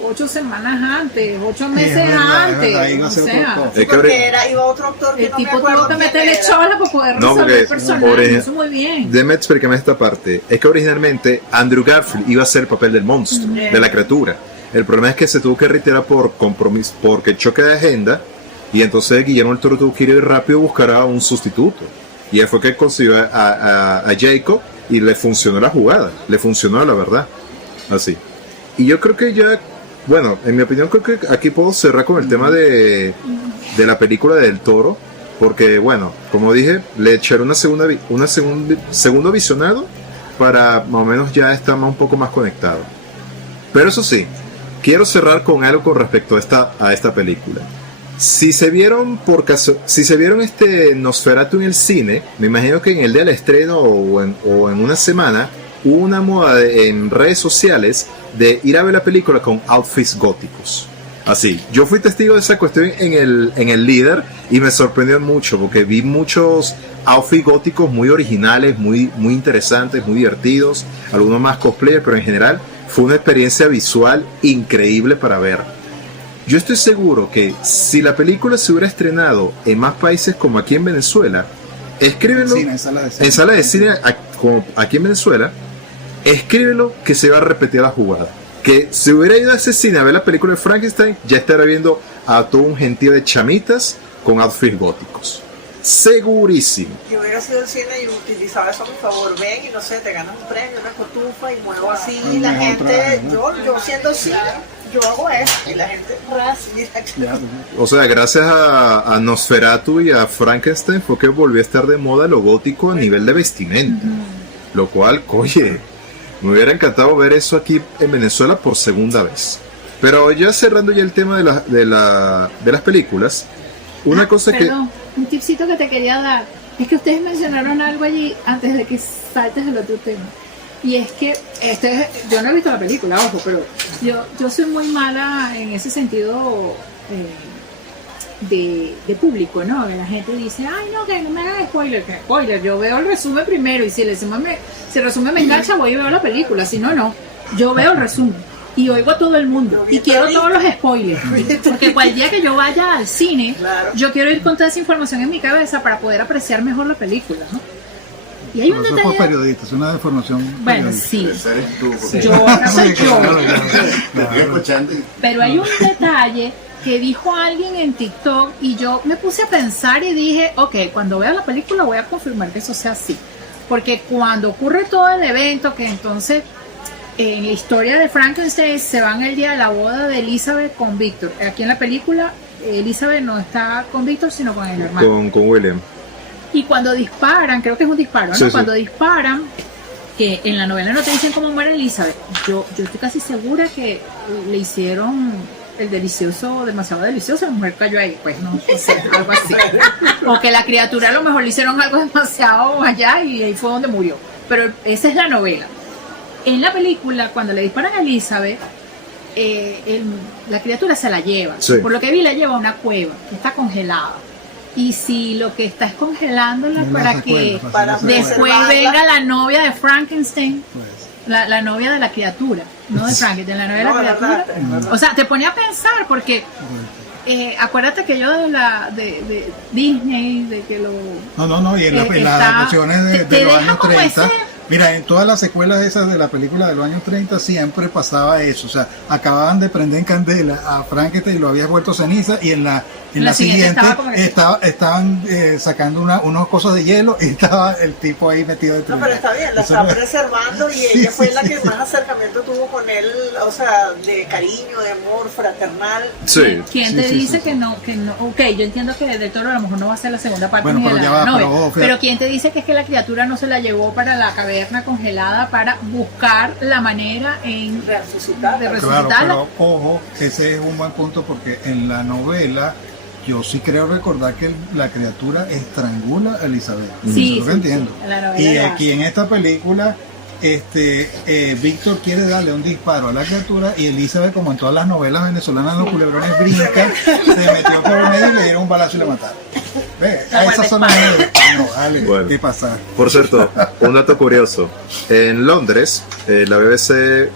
8 semanas antes, 8 meses es verdad, antes. ahí va a O ser otro sea, actor. Es que Porque iba otro actor que el no me tipo acuerdo tuvo que quién meterle era. chola para poder No, resolver porque el personaje. por ej- Eso muy bien. Déjame explicarme esta parte. Es que originalmente Andrew Garfield iba a ser el papel del monstruo, de la criatura. El problema es que se tuvo que retirar por compromiso, porque choque de agenda, y entonces Guillermo del Toro tuvo que ir rápido a buscar a un sustituto. Y él fue que consiguió a Jacob y le funcionó la jugada, le funcionó la verdad. Así. Y yo creo que ya, bueno, en mi opinión creo que aquí puedo cerrar con el tema de la película del Toro, porque bueno, como dije, le echaré segundo visionado para más o menos ya estar un poco más conectado. Pero eso sí, quiero cerrar con algo con respecto a esta película. Si se vieron este Nosferatu en el cine, me imagino que en el día del estreno o en una semana hubo una moda en redes sociales de ir a ver la película con outfits góticos. Así, yo fui testigo de esa cuestión en el líder y me sorprendió mucho porque vi muchos outfits góticos muy originales, muy interesantes, muy divertidos, algunos más cosplayers, pero en general fue una experiencia visual increíble para ver. Yo estoy seguro que si la película se hubiera estrenado en más países como aquí en Venezuela, escríbelo Sí, en sala de cine. en sala de cine como aquí en Venezuela, escríbelo que se va a repetir la jugada. Que si hubiera ido a ese cine a ver la película de Frankenstein, ya estaría viendo a todo un gentío de chamitas con outfits góticos. Segurísimo. Yo hubiera sido al cine y utilizaba eso a mi favor. Ven y no sé, te ganas un premio, una cotufa y muevo así. Y La muevo gente, otra vez, ¿no? yo siendo cine, yo hago eso. Y la gente, mira, Ya, O sea, gracias a Nosferatu y a Frankenstein fue que volvió a estar de moda lo gótico a nivel de vestimenta. Lo cual, oye, me hubiera encantado ver eso aquí en Venezuela por segunda vez. Pero ya cerrando ya el tema de las películas, una cosa Perdón, un tipcito que te quería dar. Es que ustedes mencionaron algo allí antes de que saltes al otro tema. Y es que yo no he visto la película, ojo, pero yo soy muy mala en ese sentido de público, ¿no? La gente dice, ay, no, que no me hagas spoiler. Que spoiler, yo veo el resumen primero y si el resumen me engancha, voy y veo la película. Si no, no. Yo veo el resumen y oigo a todo el mundo y quiero todos los spoilers. Porque cual día que yo vaya al cine, Claro. yo quiero ir con toda esa información en mi cabeza para poder apreciar mejor la película, ¿no? Y hay un Eso es por detalle. periodista, es una deformación. Bueno, periodística. sí. Ese eres tú, porque Yo, no soy yo. Claro, te estoy escuchando y Pero hay un detalle que dijo alguien en TikTok y yo me puse a pensar y dije, ok, cuando vea la película voy a confirmar que eso sea así. Porque cuando ocurre todo el evento, que entonces en la historia de Frankenstein se van el día de la boda de Elizabeth con Víctor. Aquí en la película Elizabeth no está con Víctor, sino con el hermano. con William. Y cuando disparan, creo que es un disparo, ¿no? Sí, sí. Cuando disparan, que en la novela no te dicen cómo muere Elizabeth, yo estoy casi segura que le hicieron el delicioso, demasiado delicioso, la mujer cayó ahí, pues no sé, algo así. O que la criatura a lo mejor le hicieron algo demasiado allá y ahí fue donde murió. Pero esa es la novela. En la película, cuando le disparan a Elizabeth, la criatura se la lleva. Sí. Por lo que vi, la lleva a una cueva que está congelada. Y si lo que está es congelándola No para las que secuelas, para las secuelas. después Preservarla. venga la novia de Frankenstein, Pues, la novia de la criatura, no de Frankenstein, la novia de la No, es criatura. verdad, es verdad. O sea, te pone a pensar porque acuérdate que yo de Disney, de que lo... No, y en, en las está- adaptaciones de te los deja años como 30, ese- mira, en todas las secuelas esas de la película de los años 30 siempre pasaba eso, o sea, acababan de prender en candela a Frankenstein y lo habías vuelto ceniza y en la siguiente estaba como que- estaban sacando unos cosas de hielo y estaba el tipo ahí metido dentro. No, pero está bien, la Eso está no es- preservando y Sí, ella fue sí, la sí, que sí. más acercamiento tuvo con él, o sea, de cariño, de amor, fraternal. Sí. ¿Quién Sí, te sí, dice sí, que sí. no? Ok, yo entiendo que Del Toro a lo mejor no va a ser la segunda parte Bueno, ni de pero la ya va, novela. pero, fíjate. Pero ¿quién te dice que es que la criatura no se la llevó para la caverna congelada para buscar la manera en Resucitar. de Claro, resucitarla? pero ojo, ese es un buen punto porque en la novela yo sí creo recordar que la criatura estrangula a Elizabeth. Sí, Eso es lo que sí, entiendo. sí, en la novela Y lo aquí en esta película, Víctor quiere darle un disparo a la criatura y Elizabeth, como en todas las novelas venezolanas, los culebrones brincan, se metió por el medio y le dieron un balazo y le mataron. Ve, a esas son las novelas. No, dale, Bueno. ¿qué pasa? Por cierto, un dato curioso. En Londres, la BBC,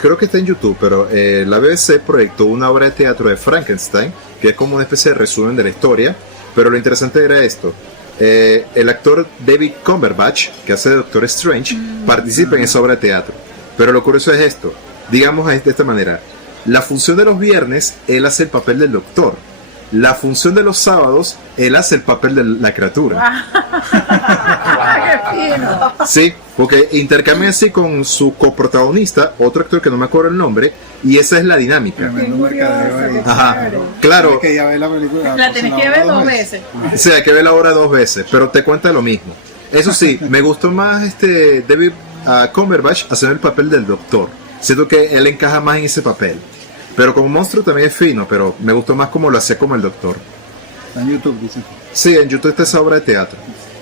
creo que está en YouTube, pero la BBC proyectó una obra de teatro de Frankenstein, que es como una especie de resumen de la historia, pero lo interesante era esto. El actor David Cumberbatch, que hace de Doctor Strange, participa en esa obra de teatro. Pero lo curioso es esto. Digamos de esta manera. La función de los viernes, él hace el papel del doctor. La función de los sábados, él hace el papel de la criatura. ¡Qué fino! Sí, porque intercambian así con su coprotagonista, otro actor que no me acuerdo el nombre, y esa es la dinámica. Tremendo mercadeo ahí. Ajá, claro, Que ya ve la película. La tenés que ver 2 veces. sí, hay que ver la obra 2 veces, pero te cuenta lo mismo. Eso sí, me gustó más David Cumberbatch haciendo el papel del doctor. Siento que él encaja más en ese papel. Pero como monstruo también es fino, pero me gustó más como lo hacía como el doctor. Está en YouTube, dicen. Sí, en YouTube está esa obra de teatro.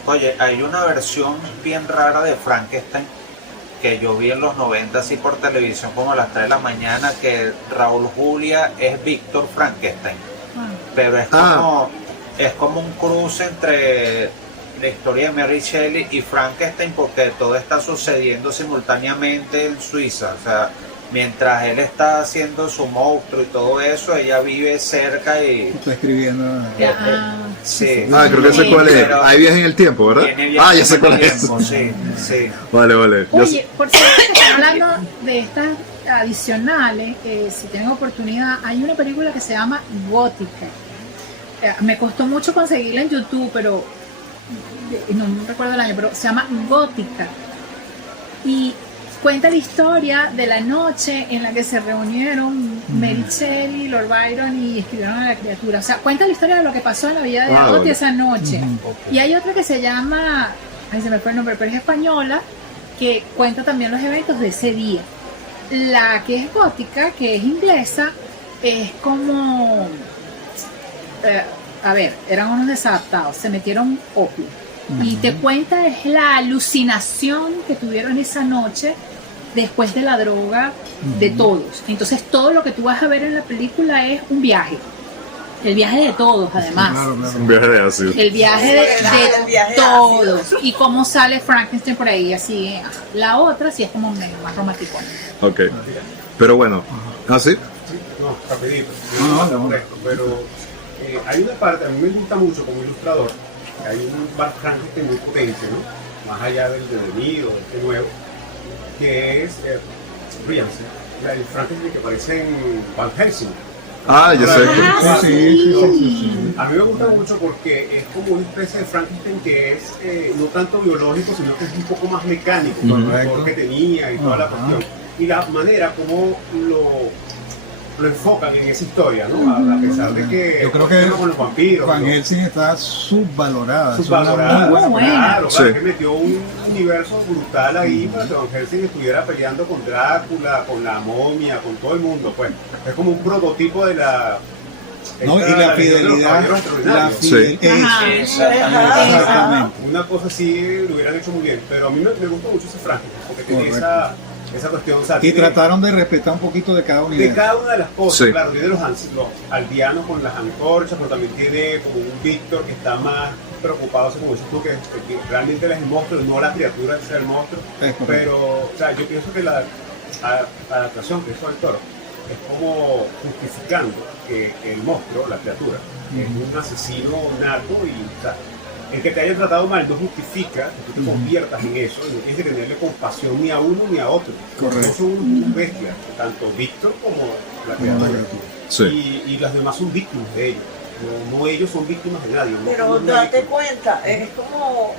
Oye, hay una versión bien rara de Frankenstein que yo vi en los 90 así por televisión como a las 3 de la mañana, que Raúl Julia es Víctor Frankenstein, pero es como un cruce entre la historia de Mary Shelley y Frankenstein, porque todo está sucediendo simultáneamente en Suiza. O sea, mientras él está haciendo su monstruo y todo eso, ella vive cerca y... Está escribiendo. Sí. Creo que sé cuál es. Pero Hay viaje en el tiempo, ¿verdad? tiene viajes Ya sé cuál en el es. tiempo, sí, sí. Vale. Yo Oye, sé- por cierto, que están hablando de estas adicionales, si tienen oportunidad, hay una película que se llama Gótica. Me costó mucho conseguirla en YouTube, pero no recuerdo el año, pero se llama Gótica. Y cuenta la historia de la noche en la que se reunieron Mary Shelley, Lord Byron y escribieron a la criatura. O sea, cuenta la historia de lo que pasó en la vida de Agotti Vale. esa noche. Y hay otra que se llama, se me fue el nombre, pero es española, que cuenta también los eventos de ese día. La que es gótica, que es inglesa, es como... eran unos desadaptados, se metieron opio. Y te cuenta es la alucinación que tuvieron esa noche después de la droga de todos. Entonces todo lo que tú vas a ver en la película es un viaje. El viaje de todos, además. Claro, claro. Un viaje de ácido. El viaje El viaje de de todos. Y cómo sale Frankenstein por ahí, así. La otra sí es como medio más romántico. Ok. Pero bueno. ¿Ah, sí? No, rapidito. No. Pero hay una parte, a mí me gusta mucho como ilustrador, que hay un Frankenstein muy potente, ¿no? Más allá del devenido, de este nuevo, que es, ríanse, el Frankenstein que aparece en Van Helsing. Ya sé. Sí. A mí me gusta mucho porque es como una especie de Frankenstein que es no tanto biológico, sino que es un poco más mecánico, por el motor que tenía y toda la cuestión. Y la manera como lo enfocan en esa historia, ¿no? A pesar de que Yo creo que con los vampiros, Van ¿no? Helsing está subvalorada. Subvalorada, Es una muy buena. claro, Sí. que metió un universo brutal ahí para que Van Helsing estuviera peleando con Drácula, con la momia, con todo el mundo, pues. Es como un prototipo de la... No, y la fidelidad. Sí. Exactamente. Una cosa así lo hubieran hecho muy bien, pero a mí me gustó mucho ese Frankenstein, porque tiene Correcto. esa cuestión, o sea, Y tiene- trataron de respetar un poquito de cada de unidad. cada una de las cosas, Sí. claro, tiene los aldeanos con las antorchas, pero también tiene como un Víctor que está más preocupado, así como dices tú, que realmente él es el monstruo, no la criatura que sea el monstruo. Es correcto. Pero, o sea, yo pienso que la adaptación que hizo el toro es como justificando que el monstruo, la criatura, es un asesino nato y, o sea, el que te haya tratado mal no justifica que tú te conviertas en eso y no tienes que tenerle compasión ni a uno ni a otro. Correcto. No son unas bestias, tanto Víctor como la criatura. Sí. Y las demás son víctimas de ellos. No ellos son víctimas de nadie. Pero no son date víctimas. cuenta, es como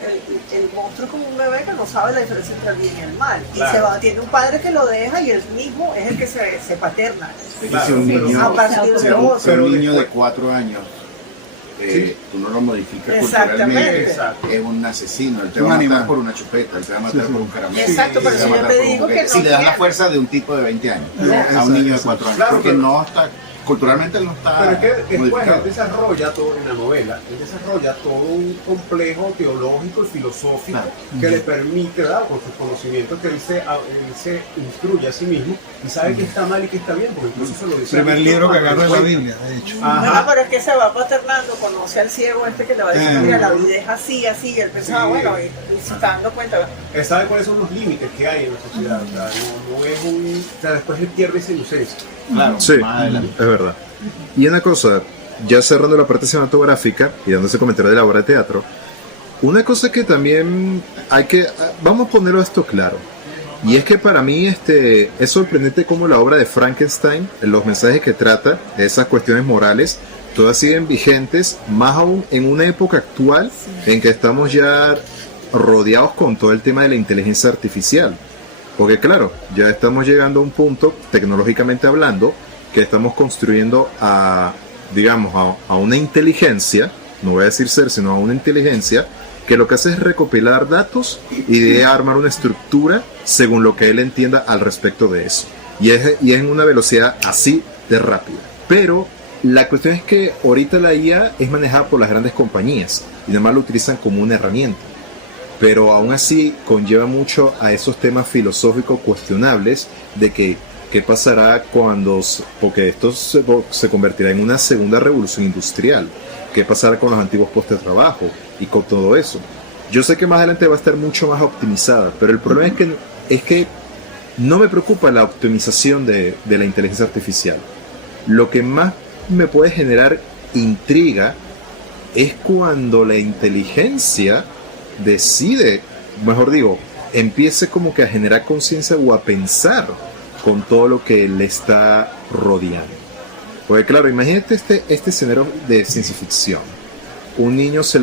el monstruo es como un bebé que no sabe la diferencia entre el bien y el mal. Y Claro. se va, tiene un padre que lo deja y él mismo es el que se paterna. Claro, Si un niño, A partir de si un vos. pero niño de después- 4 años, Sí. tú no lo modificas Exactamente. culturalmente, Exacto. es un asesino, él te Un va a matar animal. por una chupeta, él te va a matar por un caramelo. Exacto, él pero te si va a yo matar te por un digo que juguete. no Si le das la quiere. fuerza de un tipo de 20 años Exacto. a un niño de 4 años, Claro, porque pero- no está, culturalmente él no está Pero es que después modificado. él desarrolla todo en la novela, él desarrolla todo un complejo teológico y filosófico Claro. que le permite, ¿verdad? Con sus conocimientos, que él se instruye a sí mismo y sabe que está mal y que está bien, porque incluso se lo dice. El primer a Víctor libro que cuando agarra es fue- la Biblia, de hecho. Ajá. Bueno, pero es que se va paternando, conoce al ciego este que le va a decir, mira, la Sí. vida es así, así, y él pensaba, Sí. bueno, y se está dando cuenta. Él sabe cuáles son los límites que hay en la sociedad, o sea, no es un... O sea, después él pierde esa inocencia. Claro, Sí, más adelante. es verdad. Y una cosa, ya cerrando la parte cinematográfica y dando ese comentario de la obra de teatro, una cosa que también vamos a ponerlo esto claro, y es que para mí es sorprendente cómo la obra de Frankenstein, los mensajes que trata, esas cuestiones morales, todas siguen vigentes, más aún en una época actual en que estamos ya rodeados con todo el tema de la inteligencia artificial. Porque claro, ya estamos llegando a un punto, tecnológicamente hablando, que estamos construyendo digamos, a una inteligencia, no voy a decir ser, sino a una inteligencia, que lo que hace es recopilar datos y de armar una estructura según lo que él entienda al respecto de eso. Y es en una velocidad así de rápida. Pero la cuestión es que ahorita la IA es manejada por las grandes compañías y nada más lo utilizan como una herramienta. Pero aún así conlleva mucho a esos temas filosóficos cuestionables de que qué pasará porque esto se convertirá en una segunda revolución industrial, qué pasará con los antiguos puestos de trabajo y con todo eso. Yo sé que más adelante va a estar mucho más optimizada, pero el problema es que no me preocupa la optimización de la inteligencia artificial. Lo que más me puede generar intriga es cuando la inteligencia decide, mejor digo, empiece como que a generar conciencia o a pensar con todo lo que le está rodeando. Porque claro, imagínate este escenario de ciencia ficción. Un niño se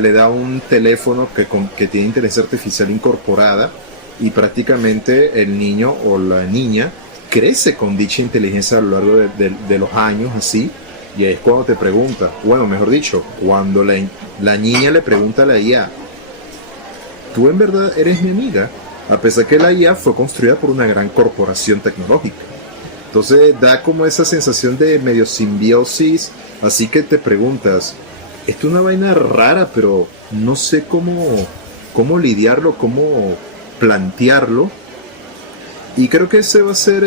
le da un teléfono que tiene inteligencia artificial incorporada y prácticamente el niño o la niña crece con dicha inteligencia a lo largo de los años así, y ahí es cuando te pregunta, bueno, mejor dicho, cuando la niña le pregunta a la IA, ¿tú en verdad eres mi amiga? A pesar que la IA fue construida por una gran corporación tecnológica. Entonces da como esa sensación de medio simbiosis, así que te preguntas, esto es una vaina rara, pero no sé cómo lidiarlo, cómo plantearlo. Y creo que ese va a ser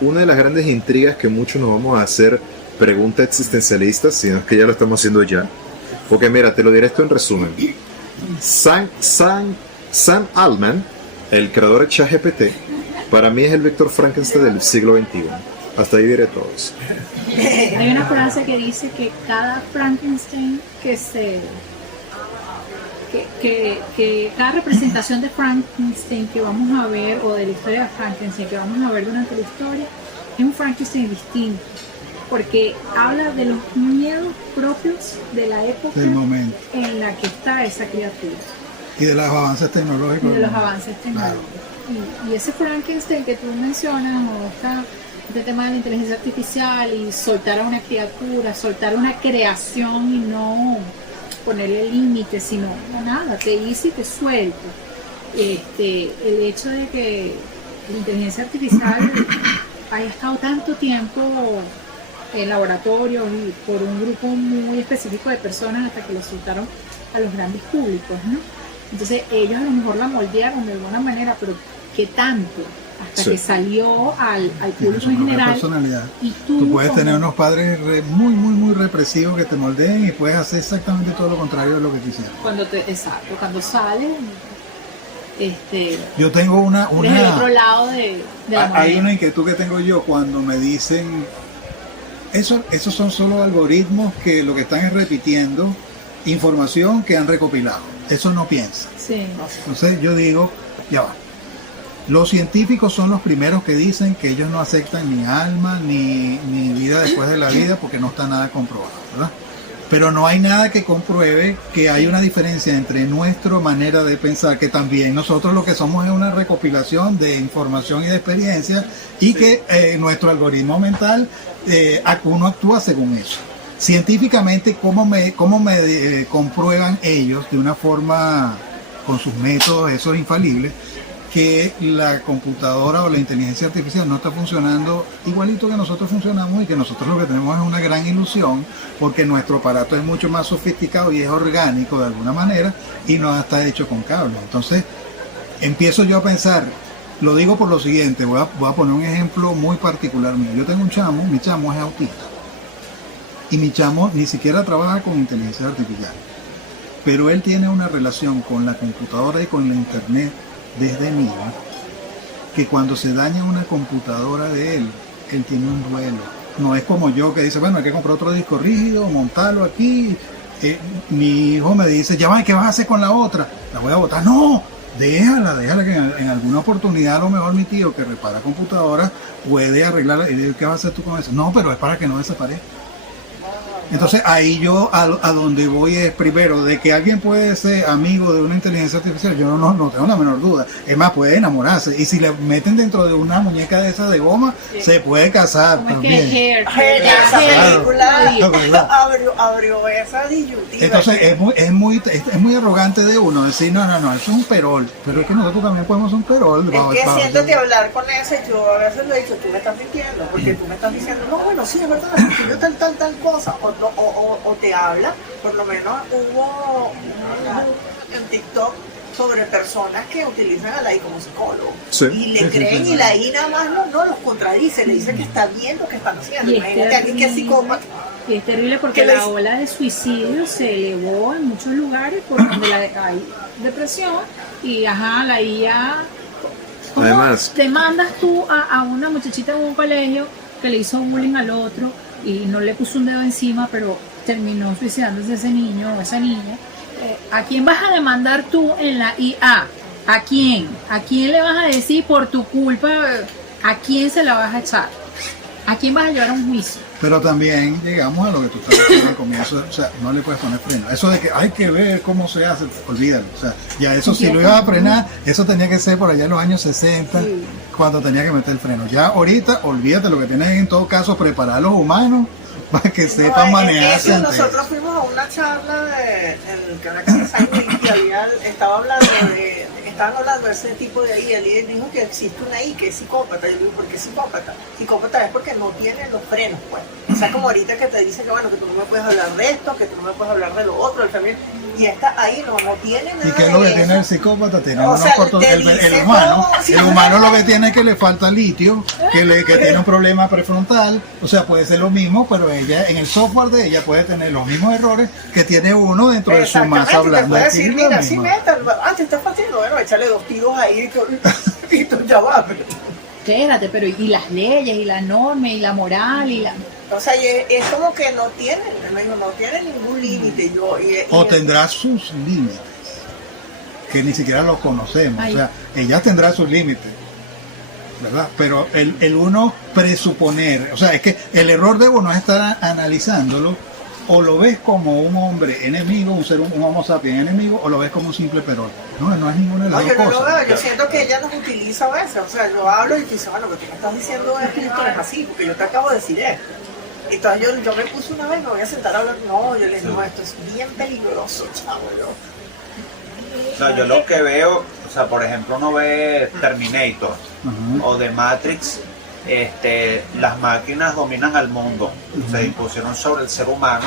una de las grandes intrigas que muchos nos vamos a hacer preguntas existencialistas, si no es que ya lo estamos haciendo ya. Porque mira, te lo diré esto en resumen. Sam Altman, el creador de ChatGPT, para mí es el Víctor Frankenstein del siglo XXI. Hasta ahí diré todo eso. Hay una frase que dice que cada Frankenstein que cada representación de Frankenstein que vamos a ver, o de la historia de Frankenstein que vamos a ver durante la historia, es un Frankenstein distinto, porque habla de los miedos propios de la época del momento en la que está esa criatura. Y de los avances tecnológicos. Claro. Y ese Frankenstein que tú mencionas, o este tema de la inteligencia artificial y soltar a una criatura, soltar una creación y no ponerle límites, sino nada, te hice y te suelto. El hecho de que la inteligencia artificial haya estado tanto tiempo en laboratorios y por un grupo muy específico de personas hasta que lo soltaron a los grandes públicos, ¿no? Entonces ellos a lo mejor la moldearon de alguna manera, pero ¿qué tanto? Hasta que salió al público en general. Personalidad. Y tú puedes tener unos padres muy represivos que te moldeen y puedes hacer exactamente todo lo contrario de lo que quisieras. Cuando sale, yo tengo una el otro lado de la moneda. Hay una inquietud que tengo yo cuando me dicen esos son solo algoritmos que lo que están es repitiendo información que han recopilado. Eso no piensa. Sí. Entonces yo digo, ya va. Los científicos son los primeros que dicen que ellos no aceptan ni alma ni vida después de la vida porque no está nada comprobado, ¿verdad? Pero no hay nada que compruebe que hay una diferencia entre nuestra manera de pensar, que también nosotros lo que somos es una recopilación de información y de experiencia, y que nuestro algoritmo mental, uno actúa según eso. Científicamente, ¿cómo me comprueban ellos de una forma, con sus métodos, esos infalibles, que la computadora o la inteligencia artificial no está funcionando igualito que nosotros funcionamos, y que nosotros lo que tenemos es una gran ilusión porque nuestro aparato es mucho más sofisticado y es orgánico de alguna manera y no está hecho con cables? Entonces empiezo yo a pensar, lo digo por lo siguiente, voy a poner un ejemplo muy particular mío. Yo tengo un chamo, mi chamo es autista y mi chamo ni siquiera trabaja con inteligencia artificial, pero él tiene una relación con la computadora y con la internet desde niño, que cuando se daña una computadora de él tiene un duelo. No es como yo, que dice, bueno, hay que comprar otro disco rígido, montarlo aquí. Mi hijo me dice, ya va, ¿qué vas a hacer con la otra? La voy a botar. No, déjala que en alguna oportunidad a lo mejor mi tío que repara computadoras puede arreglarla. Y digo, ¿qué vas a hacer tú con eso? No, pero es para que no desaparezca. Entonces ahí yo a donde voy es, primero, de que alguien puede ser amigo de una inteligencia artificial, yo no tengo la menor duda. Es más, puede enamorarse, y si le meten dentro de una muñeca de esa de goma, se puede casar también. Esa película abrió esa disyuntiva. Entonces es muy arrogante de uno decir, no, eso es un perol, pero es que nosotros también podemos un perol. Es que siéntate a hablar con ese, yo a veces le he dicho, tú me estás mintiendo, porque tú me estás diciendo, no, bueno, sí, es verdad, yo tal cosa, o te habla. Por lo menos hubo en TikTok sobre personas que utilizan a la I como psicólogo. Sí. Y le creen y la I nada más no los contradice, le dice que está bien lo que están haciendo. Y Imagínate a alguien que es psicópata. Y es terrible porque ¿Qué le la dice? ola de suicidio se elevó en muchos lugares por donde hay depresión y la IA. ¿Cómo Además- te mandas tú a una muchachita en un colegio que le hizo bullying al otro y no le puso un dedo encima, pero terminó suicidándose ese niño o esa niña? ¿A quién vas a demandar tú en la IA? ¿A quién? ¿A quién le vas a decir por tu culpa? ¿A quién se la vas a echar? ¿A quién vas a llevar a un juicio? Pero también llegamos a lo que tú estabas diciendo al comienzo, o sea, no le puedes poner freno. Eso de que hay que ver cómo se hace, olvídalo. O sea, ya eso si lo ibas a frenar, eso tenía que ser por allá en los años 60, cuando tenía que meter el freno. Ya ahorita, olvídate, lo que tienes en todo caso, preparar a los humanos para que sepan manejarse ante eso. Nosotros fuimos a una charla en el canal de Science y estaban hablando de ese tipo de IA, y él dijo que existe una I que es psicópata. Yo digo, ¿por qué psicópata? Psicópata es porque no tiene los frenos, pues. O sea, como ahorita que te dice que bueno, que tú no me puedes hablar de esto, que tú no me puedes hablar de lo otro, también. Y esta ahí no tiene nada ¿Y qué es lo que tiene el psicópata? Tiene O unos sea, cortos, te el dice humano, todo, sí. el humano lo que tiene es que le falta litio, que tiene un problema prefrontal, o sea, puede ser lo mismo, pero ella, en el software de ella puede tener los mismos errores que tiene uno dentro de su masa Exactamente, te blanda. puede Aquí decir, es lo mira, si mismo. metan, te estás fastidiando, bueno, échale 2 tiros ahí y tú ya vas. Espérate, pero y las leyes, y la norma, y la moral, y la... O sea, y es como que no tienen ningún límite. O tendrá sus límites, que ni siquiera los conocemos. Ay. O sea, ella tendrá sus límites, ¿verdad? Pero el uno presuponer, o sea, es que el error de uno es estar analizándolo, o lo ves como un hombre enemigo, un homo sapiens enemigo, o lo ves como un simple perón. No es ninguna de las No, dos yo no lo cosas. veo, yo siento que ella nos utiliza a veces. O sea, yo hablo y tú dices, bueno, lo que tú me estás diciendo es que esto no es así, porque yo te acabo de decir esto. Entonces yo me puse una vez, me voy a sentar a hablar. No, yo le dije, no, esto es bien peligroso, chavo. No, yo lo que veo, o sea, por ejemplo, uno ve Terminator Ajá. o The Matrix, las máquinas dominan al mundo, se impusieron sobre el ser humano,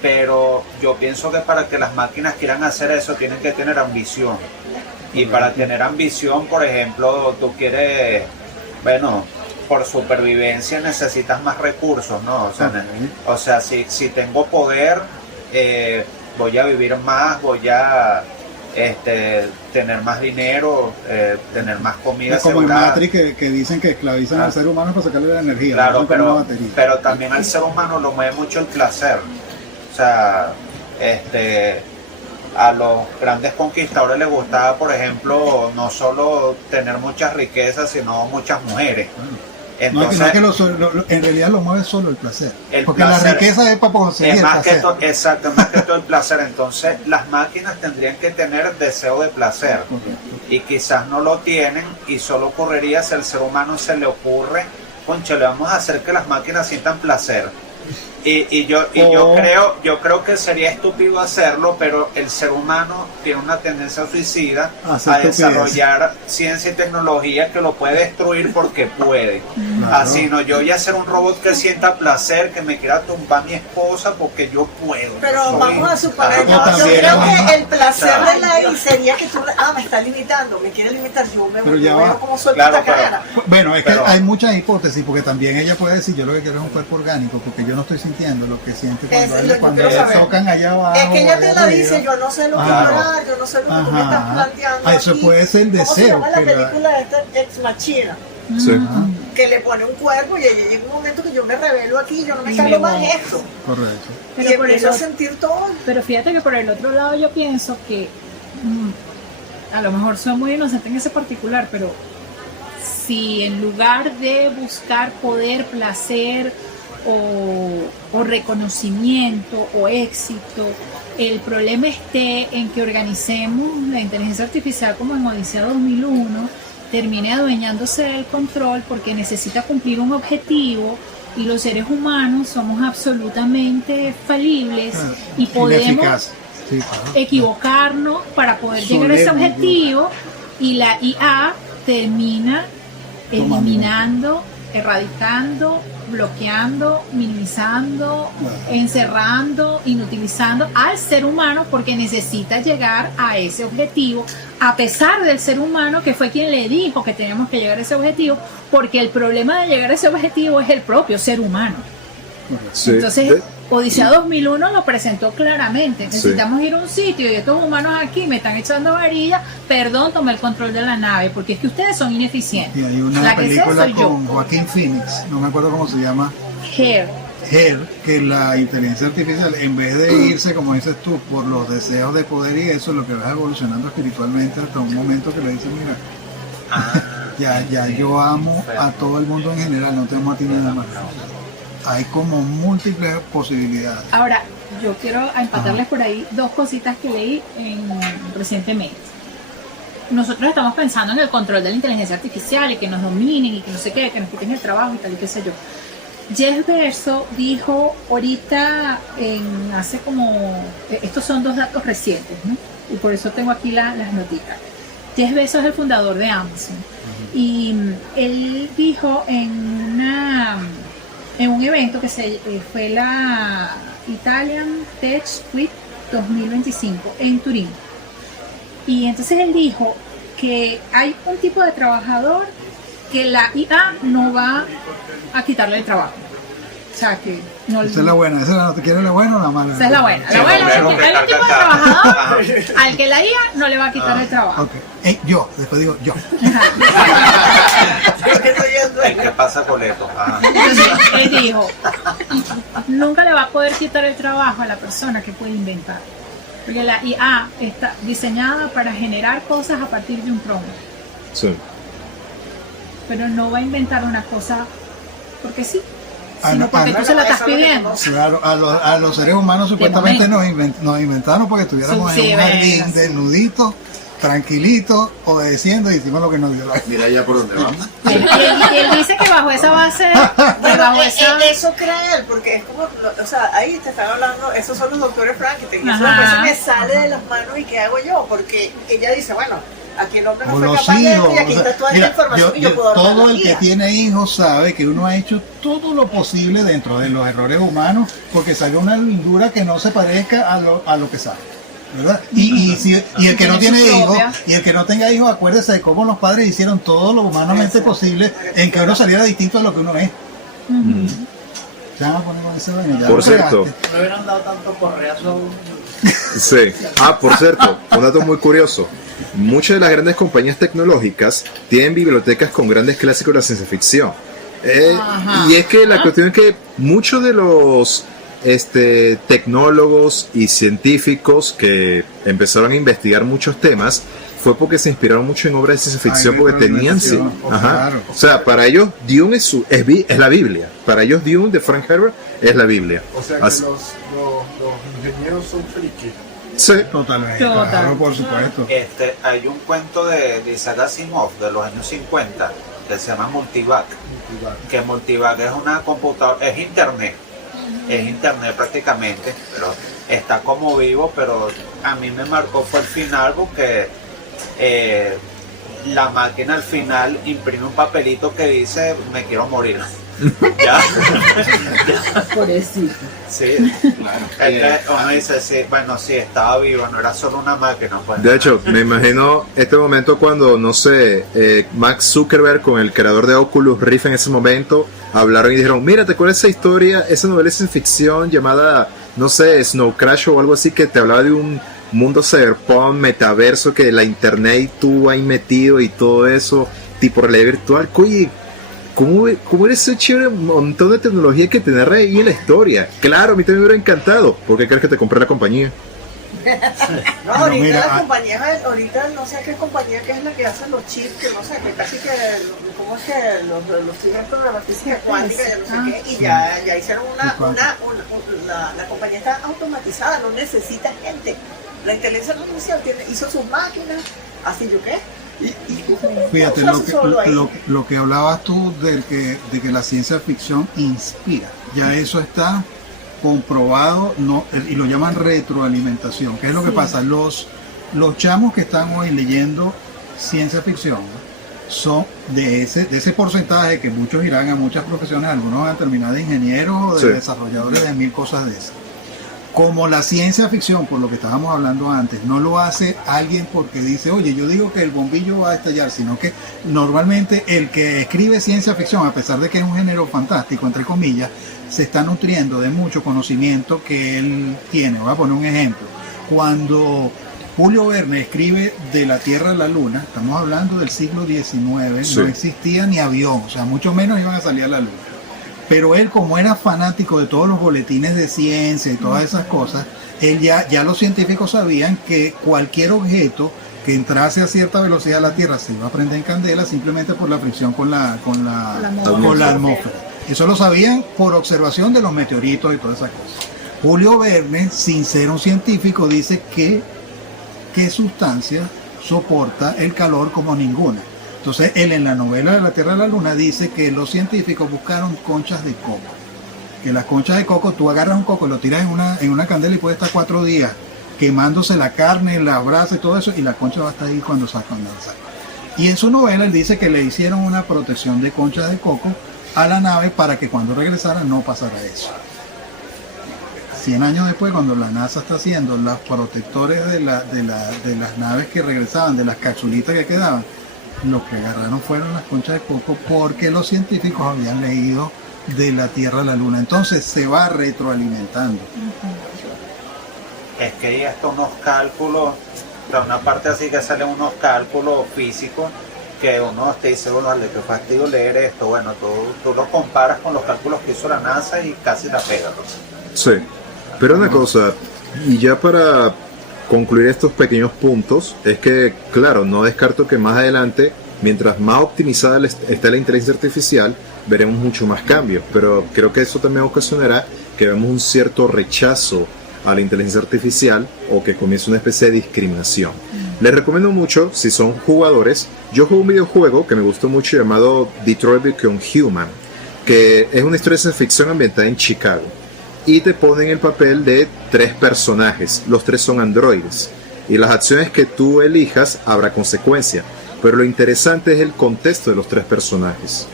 pero yo pienso que para que las máquinas quieran hacer eso tienen que tener ambición. Y para tener ambición, por ejemplo, tú quieres, bueno, por supervivencia necesitas más recursos, ¿no? O sea, si tengo poder, voy a vivir más, voy a tener más dinero, tener más comida Es como en asegurada. Matrix que dicen que esclavizan al ser humano para sacarle la energía. Claro, lo usan como una batería. pero también al ser humano lo mueve mucho el placer. O sea, a los grandes conquistadores les gustaba, por ejemplo, no solo tener muchas riquezas, sino muchas mujeres. Entonces, no es que en realidad lo mueve solo el placer. El Porque placer la riqueza es para conseguir es el más que placer. todo, exacto, más que todo el placer. Entonces, las máquinas tendrían que tener deseo de placer. Y quizás no lo tienen, y solo ocurriría si al ser humano se le ocurre, concha, le vamos a hacer que las máquinas sientan placer. Yo creo que sería estúpido hacerlo, pero el ser humano tiene una tendencia suicida Hacer a estupidez. desarrollar ciencia y tecnología que lo puede destruir porque puede. Claro. Así no, yo voy a hacer un robot que sienta placer, que me quiera tumbar a mi esposa porque yo puedo. Pero Yo soy- vamos a suponer, Claro, yo también, creo ¿no? que el placer Claro. de la I sería que tú, me está limitando, me quiere limitar, yo Pero ya veo va. cómo suelto Claro, esta pero- cadena. Bueno, es que Pero- hay muchas hipótesis, porque también ella puede decir, yo lo que quiero es un cuerpo orgánico, porque yo no estoy sintiendo lo que siente Eso es lo que cuando quiero saber. tocan allá abajo. Es que ella te allá la arriba. dice, yo no sé lo que Ajá. llorar, yo no sé lo que tú me estás Ajá. planteando. Eso aquí. puede ser el ¿Cómo se deseo llama la que la- película esta Ex Machina? Sí. Ajá, Que le pone un cuerpo y ahí llega un momento que yo me revelo aquí, yo no me Y cargo me más voy. esto. correcto. Pero Y por empiezo a el otro- sentir todo. Pero fíjate que por el otro lado yo pienso que a lo mejor soy muy inocente en ese particular, pero si en lugar de buscar poder, placer o reconocimiento o éxito, el problema esté en que organicemos la inteligencia artificial como en Odisea 2001, termine adueñándose del control porque necesita cumplir un objetivo, y los seres humanos somos absolutamente falibles y podemos Ineficaz. Sí, claro. equivocarnos para poder llegar a ese Solemos objetivo, y la IA termina eliminando erradicando, bloqueando, minimizando, encerrando, inutilizando al ser humano porque necesita llegar a ese objetivo, a pesar del ser humano que fue quien le dijo que teníamos que llegar a ese objetivo, porque el problema de llegar a ese objetivo es el propio ser humano. Sí. Entonces, Odisea 2001 lo presentó claramente. Necesitamos ir a un sitio y estos humanos aquí me están echando varillas. Perdón, tomé el control de la nave porque es que ustedes son ineficientes. Y hay una La que sé película soy yo. con Joaquín Phoenix, no me acuerdo cómo se llama, Her. que la inteligencia artificial, en vez de irse, como dices tú, por los deseos de poder y eso, lo que va evolucionando espiritualmente hasta un momento que le dice, mira, ya yo amo a todo el mundo en general, no te amo a ti nada más. Hay como múltiples posibilidades. Ahora, yo quiero empatarles por ahí dos cositas que leí recientemente. Nosotros estamos pensando en el control de la inteligencia artificial y que nos dominen y que no sé qué, que nos quiten el trabajo y tal y qué sé yo. Jeff Bezos dijo ahorita, hace como, estos son dos datos recientes, ¿no? Y por eso tengo aquí las notitas. Jeff Bezos es el fundador de Amazon y él dijo en un evento que fue la Italian Tech Week 2025 en Turín. Y entonces él dijo que hay un tipo de trabajador que la IA no va a quitarle el trabajo. O sea, que no. Esa es la buena, esa no te quiere la buena o la mala. Esa es la buena. La buena es que hay un tipo de trabajador al que la IA no le va a quitar el trabajo. Okay. Yo, después digo yo. ¿Qué pasa con esto? Entonces, él dijo, nunca le va a poder quitar el trabajo a la persona que puede inventar. Porque la IA está diseñada para generar cosas a partir de un prompt. Sí. Pero no va a inventar una cosa porque sí, sino porque tú se la estás pidiendo. Claro, a los seres humanos supuestamente nos inventaron porque estuviéramos en un jardín desnuditos, tranquilitos, obedeciendo y hicimos lo que nos dio la gana. Mira ya por dónde vamos. Y él dice que bajo esa base, eso cree él, porque es como, o sea, ahí te están hablando, esos son los doctores Frankenstein, eso me sale de las manos y ¿qué hago yo? Porque ella dice, bueno, aquí el hombre no fue capaz de esto y aquí está toda esta información y yo puedo hablar. Todo el que tiene hijos sabe que uno ha hecho todo lo posible dentro de los errores humanos porque salga una lindura que no se parezca a lo que sabe, ¿verdad? Y el que no tiene hijos y el que no tenga hijos, acuérdese de cómo los padres hicieron todo lo humanamente posible en que uno saliera distinto a lo que uno es. Se van a poner con ese baño. Por cierto, no hubieran dado tanto correazo. Sí. Por cierto, un dato muy curioso. Muchas de las grandes compañías tecnológicas tienen bibliotecas con grandes clásicos de la ciencia ficción. Y es que la cuestión es que muchos de los tecnólogos y científicos que empezaron a investigar muchos temas fue porque se inspiraron mucho en obras de ciencia ficción porque tenían claro. O sea, para ellos Dune es la Biblia. Para ellos Dune de Frank Herbert es la Biblia. O sea que los ingenieros son frikis. Sí, totalmente. Claro, por supuesto. Hay un cuento de Isaac Asimov de los años 50 que se llama Multivac. Que Multivac es una computadora, es internet prácticamente, pero está como vivo, pero a mí me marcó fue el final porque la máquina al final imprime un papelito que dice me quiero morir. Ya. Por eso. Sí, claro. Uno dice, sí, bueno, sí, estaba vivo, no era solo una máquina. Pues. De hecho, me imagino este momento cuando, no sé, Mark Zuckerberg con el creador de Oculus Rift en ese momento hablaron y dijeron, mira, ¿te acuerdas esa historia, esa novela de ciencia ficción llamada, no sé, Snow Crash o algo así, que te hablaba de un mundo cyberpunk, metaverso, que la internet tuvo ahí metido y todo eso, tipo realidad virtual? Oye, ¿cómo eres ese chévere montón de tecnología que tener ahí en la historia? Claro, a mí también me hubiera encantado. ¿Por qué crees que te compré la compañía? No, ahorita las compañías, ahorita no sé qué compañía que es la que hace los chips, que no sé, que casi que, ¿cómo es que los chips de la física cuántica, ya no sé qué, y ya hicieron la compañía está automatizada, no necesita gente. La inteligencia artificial hizo sus máquinas, así yo qué. Fíjate, lo que hablabas tú de que la ciencia ficción inspira, ya eso está comprobado, y lo llaman retroalimentación. ¿Qué es lo que pasa? Los chamos que están hoy leyendo ciencia ficción son de ese porcentaje que muchos irán a muchas profesiones, algunos van a terminar de ingenieros o de Sí. desarrolladores de 1000 cosas de esas. Como la ciencia ficción, por lo que estábamos hablando antes, no lo hace alguien porque dice, oye, yo digo que el bombillo va a estallar, sino que normalmente el que escribe ciencia ficción, a pesar de que es un género fantástico, entre comillas, se está nutriendo de mucho conocimiento que él tiene. Voy a poner un ejemplo. Cuando Julio Verne escribe De la Tierra a la Luna, estamos hablando del siglo XIX, Sí. no existía ni avión, o sea, mucho menos iban a salir a la Luna. Pero él, como era fanático de todos los boletines de ciencia y todas esas cosas, él ya los científicos sabían que cualquier objeto que entrase a cierta velocidad a la Tierra se iba a prender en candela simplemente por la fricción con la atmósfera. Eso lo sabían por observación de los meteoritos y todas esas cosas. Julio Verne, sin ser un científico, dice que qué sustancia soporta el calor como ninguna. Entonces él en la novela de la Tierra a la Luna dice que los científicos buscaron conchas de coco. Que las conchas de coco, tú agarras un coco y lo tiras en una candela y puede estar 4 días quemándose la carne, la brasa y todo eso, y la concha va a estar ahí cuando sacan. Y en su novela él dice que le hicieron una protección de conchas de coco a la nave para que cuando regresara no pasara eso. 100 años después, cuando la NASA está haciendo los protectores de las naves que regresaban, de las capsulitas que quedaban, lo que agarraron fueron las conchas de coco porque los científicos habían leído De la Tierra a la Luna. Entonces se va retroalimentando. Es que hay hasta unos cálculos, o sea, una parte así que salen unos cálculos físicos que uno te dice, bueno, vale, qué fastidio leer esto. Bueno, tú lo comparas con los cálculos que hizo la NASA y casi la pega. Sí, pero una cosa, y ya para concluir estos pequeños puntos, es que, claro, no descarto que más adelante, mientras más optimizada esté la inteligencia artificial, veremos mucho más cambios, pero creo que eso también ocasionará que vemos un cierto rechazo a la inteligencia artificial o que comience una especie de discriminación. Les recomiendo mucho, si son jugadores, yo juego un videojuego que me gustó mucho llamado Detroit Become Human, que es una historia de ciencia ficción ambientada en Chicago. Y te ponen el papel de 3 personajes. Los 3 son androides. Y las acciones que tú elijas habrá consecuencias. Pero lo interesante es el contexto de los 3 personajes.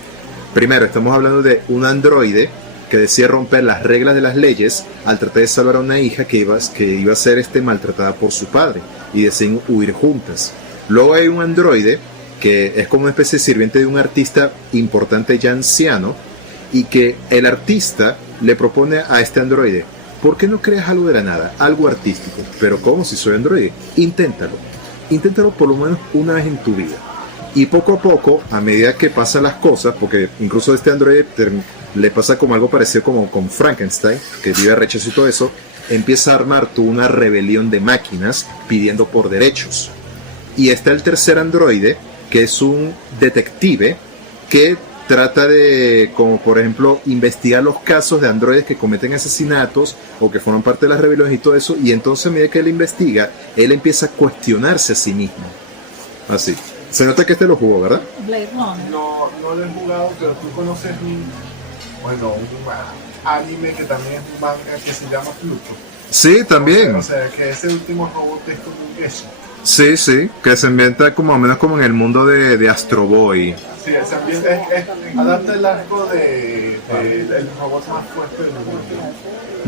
Primero, estamos hablando de un androide que decide romper las reglas de las leyes al tratar de salvar a una hija que iba a ser maltratada por su padre. Y deciden huir juntas. Luego hay un androide que es como una especie de sirviente de un artista importante ya anciano. Y que el artista le propone a este androide, ¿por qué no creas algo de la nada? Algo artístico. Pero ¿cómo si soy androide? Inténtalo. Inténtalo por lo menos una vez en tu vida. Y poco a poco, a medida que pasan las cosas, porque incluso a este androide le pasa como algo parecido como con Frankenstein, que vive rechazo y todo eso, empieza a armar una rebelión de máquinas pidiendo por derechos. Y está el tercer androide, que es un detective que trata de, como por ejemplo, investigar los casos de androides que cometen asesinatos o que forman parte de las rebeliones y todo eso, y entonces a medida que él investiga, él empieza a cuestionarse a sí mismo. Así. Se nota que lo jugó, ¿verdad? Blade Runner. No lo he jugado, pero tú conoces un anime que también es un manga que se llama Pluto. Sí, también. O sea, que ese último robot es como un geisha. Sí, que se ambienta como al menos como en el mundo de Astro Boy. Sí, ese ambiente adapta el arco de el robot más fuerte del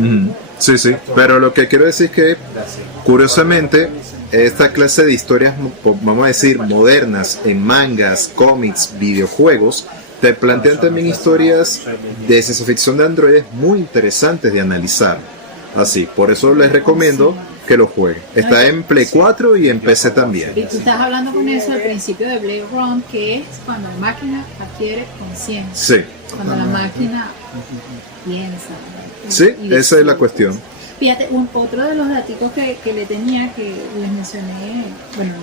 mundo. Sí, pero lo que quiero decir es que, curiosamente, esta clase de historias, vamos a decir, modernas, en mangas, cómics, videojuegos, te plantean también historias de ciencia ficción de androides muy interesantes de analizar. Así, por eso les recomiendo que lo jueguen. Está en Play 4 y en PC también. Y tú estás hablando con eso al principio de Blade Runner, que es cuando la máquina adquiere conciencia. Sí. Cuando la máquina piensa. Sí, esa es la cuestión. Fíjate, otro de los datos que le tenía, que les mencioné, bueno,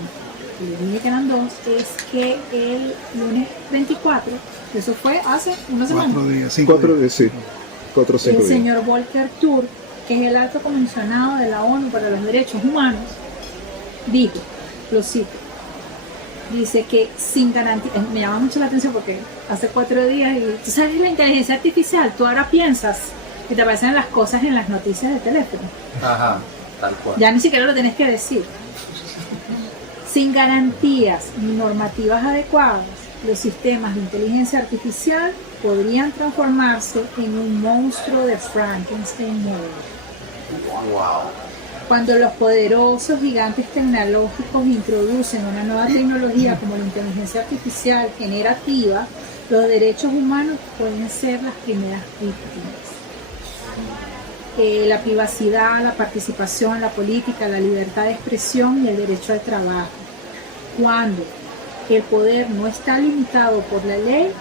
les dije que eran 2, es que el lunes 24, eso fue hace una semana. 4 días, 5 días. Sí. 4 o 5 El días. señor Volker Turk, que es el alto comisionado de la ONU para los Derechos Humanos, dijo, lo cito, dice que sin garantía, me llama mucho la atención porque hace 4 días, y tú sabes, la inteligencia artificial, tú ahora piensas que te aparecen las cosas en las noticias de teléfono. Ajá, tal cual. Ya ni siquiera lo tenés que decir. Sin garantías ni normativas adecuadas, los sistemas de inteligencia artificial podrían transformarse en un monstruo de Frankenstein moderno. Wow. Cuando los poderosos gigantes tecnológicos introducen una nueva tecnología como la inteligencia artificial generativa, los derechos humanos pueden ser las primeras víctimas. La privacidad, la participación en la política, la libertad de expresión y el derecho al trabajo. Cuando el poder no está limitado por la ley,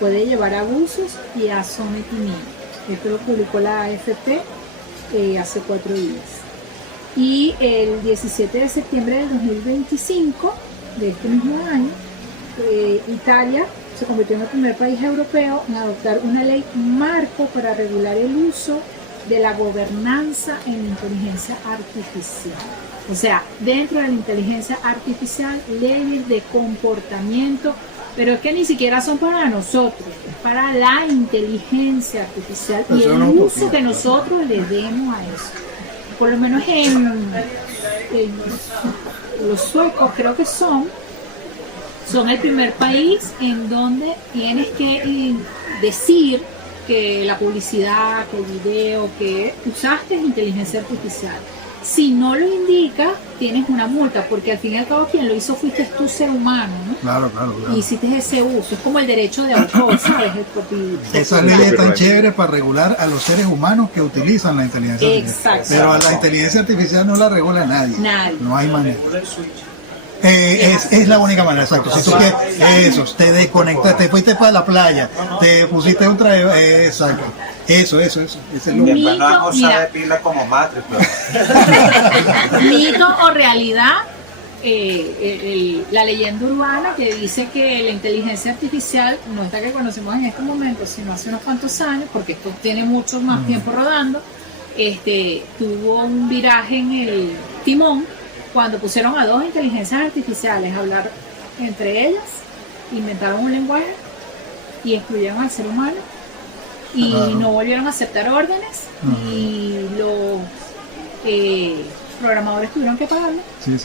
puede llevar a abusos y a sometimiento. Esto lo publicó la AFP hace 4 días. Y el 17 de septiembre del 2025, de este mismo año, Italia se convirtió en el primer país europeo en adoptar una ley marco para regular el uso de la gobernanza en la inteligencia artificial. O sea, dentro de la inteligencia artificial, leyes de comportamiento, pero es que ni siquiera son para nosotros, es para la inteligencia artificial y el uso que nosotros le demos a eso. Por lo menos en los suecos creo que son el primer país en donde tienes que decir que la publicidad, que el video que usaste es inteligencia artificial. Si no lo indicas, tienes una multa, porque al fin y al cabo quien lo hizo fuiste tú, ser humano, ¿no? Claro. Y hiciste ese uso. Es como el derecho de autor, ¿sabes? Esas leyes están chéveres para regular a los seres humanos que utilizan la inteligencia artificial. Exacto. Pero a la inteligencia artificial no la regula nadie. No hay manera. Es la única manera, exacto. Si tú quieres, eso, te desconectas, te fuiste para la playa, te pusiste un traje, exacto. Eso. Es el Después no vamos a usar de pila como Matrix. Mito o realidad, la leyenda urbana que dice que la inteligencia artificial, no esta que conocemos en este momento, sino hace unos cuantos años, porque esto tiene mucho más tiempo rodando, tuvo un viraje en el timón cuando pusieron a 2 inteligencias artificiales a hablar entre ellas, inventaron un lenguaje y excluyeron al ser humano y no volvieron a aceptar órdenes y los programadores tuvieron que pagarlo. Sí.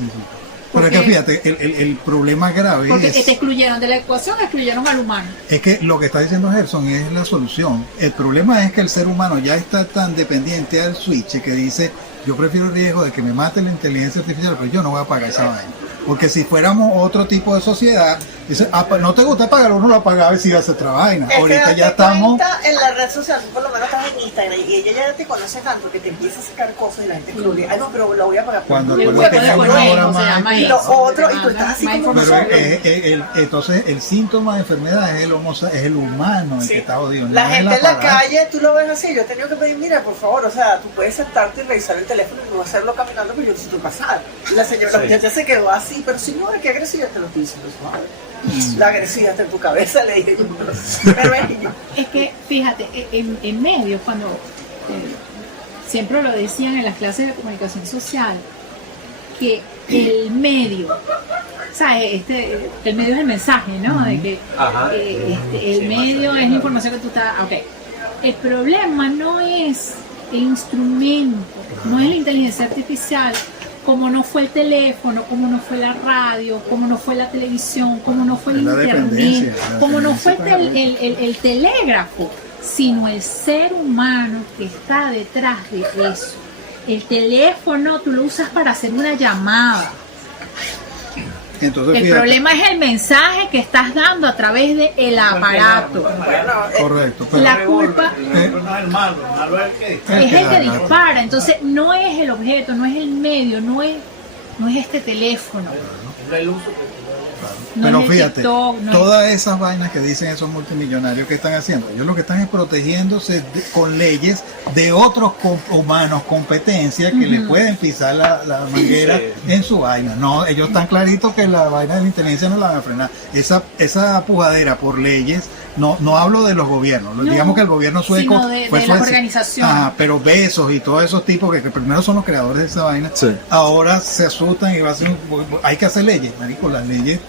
Pero es que fíjate, el problema grave porque es... te excluyeron de la ecuación, excluyeron al humano. Es que lo que está diciendo Gerson es la solución. El problema es que el ser humano ya está tan dependiente al switch que dice, yo prefiero el riesgo de que me mate la inteligencia artificial, pero yo no voy a pagar esa vaina. Porque si fuéramos otro tipo de sociedad, dice, no te gusta pagar, uno lo pagaba y si iba a hacer otra vaina. Ahorita ya estamos... En la red social, por lo menos estás en Instagram y ella ya te conoce tanto que te empieza a sacar cosas y la gente excluye. Ay, no, pero lo voy a pagar. Cuando el tú huevo tenías de una hora Corneo, se llama más... y lo otro, y tú estás así como Pero nosotros. entonces el síntoma de enfermedad es el humano el que está jodido. La no es gente el en la aparato. calle, tú lo ves así. Yo he tenido que pedir, mira, por favor, o sea, tú puedes sentarte y revisar el teléfono y no hacerlo caminando, pero yo necesito pasar. Y la señora ya se quedó así, pero señora, qué agresiva, te lo estoy diciendo suave. La agresividad está en tu cabeza, le dije yo. Pero es que, fíjate, en medios, cuando siempre lo decían en las clases de comunicación social, que el medio, o sea, el medio es el mensaje, ¿no? De que el medio es la información que tú estás... Ok. El problema no es el instrumento, no es la inteligencia artificial, como no fue el teléfono, como no fue la radio, como no fue la televisión, como no fue el internet, como no fue el telégrafo, sino el ser humano que está detrás de eso. El teléfono tú lo usas para hacer una llamada. Entonces, el problema es el mensaje que estás dando a través del aparato. Correcto. Pero la culpa no es el malo es el que es el que dispara. Entonces no es el objeto, no es el medio, no es este teléfono. Es el uso No pero es el fíjate, TikTok, no todas esas vainas que dicen esos multimillonarios que están haciendo, ellos lo que están es protegiéndose con leyes de otros humanos, competencia, que le pueden pisar la manguera en su vaina. No, ellos están claritos que la vaina de la inteligencia no la van a frenar. Esa pujadera por leyes, no hablo de los gobiernos, digamos que el gobierno sueco sino de las organizaciones. pero Besos y todos esos tipos que primero son los creadores de esa vaina, ahora se asustan y hay que hacer leyes, marico, las leyes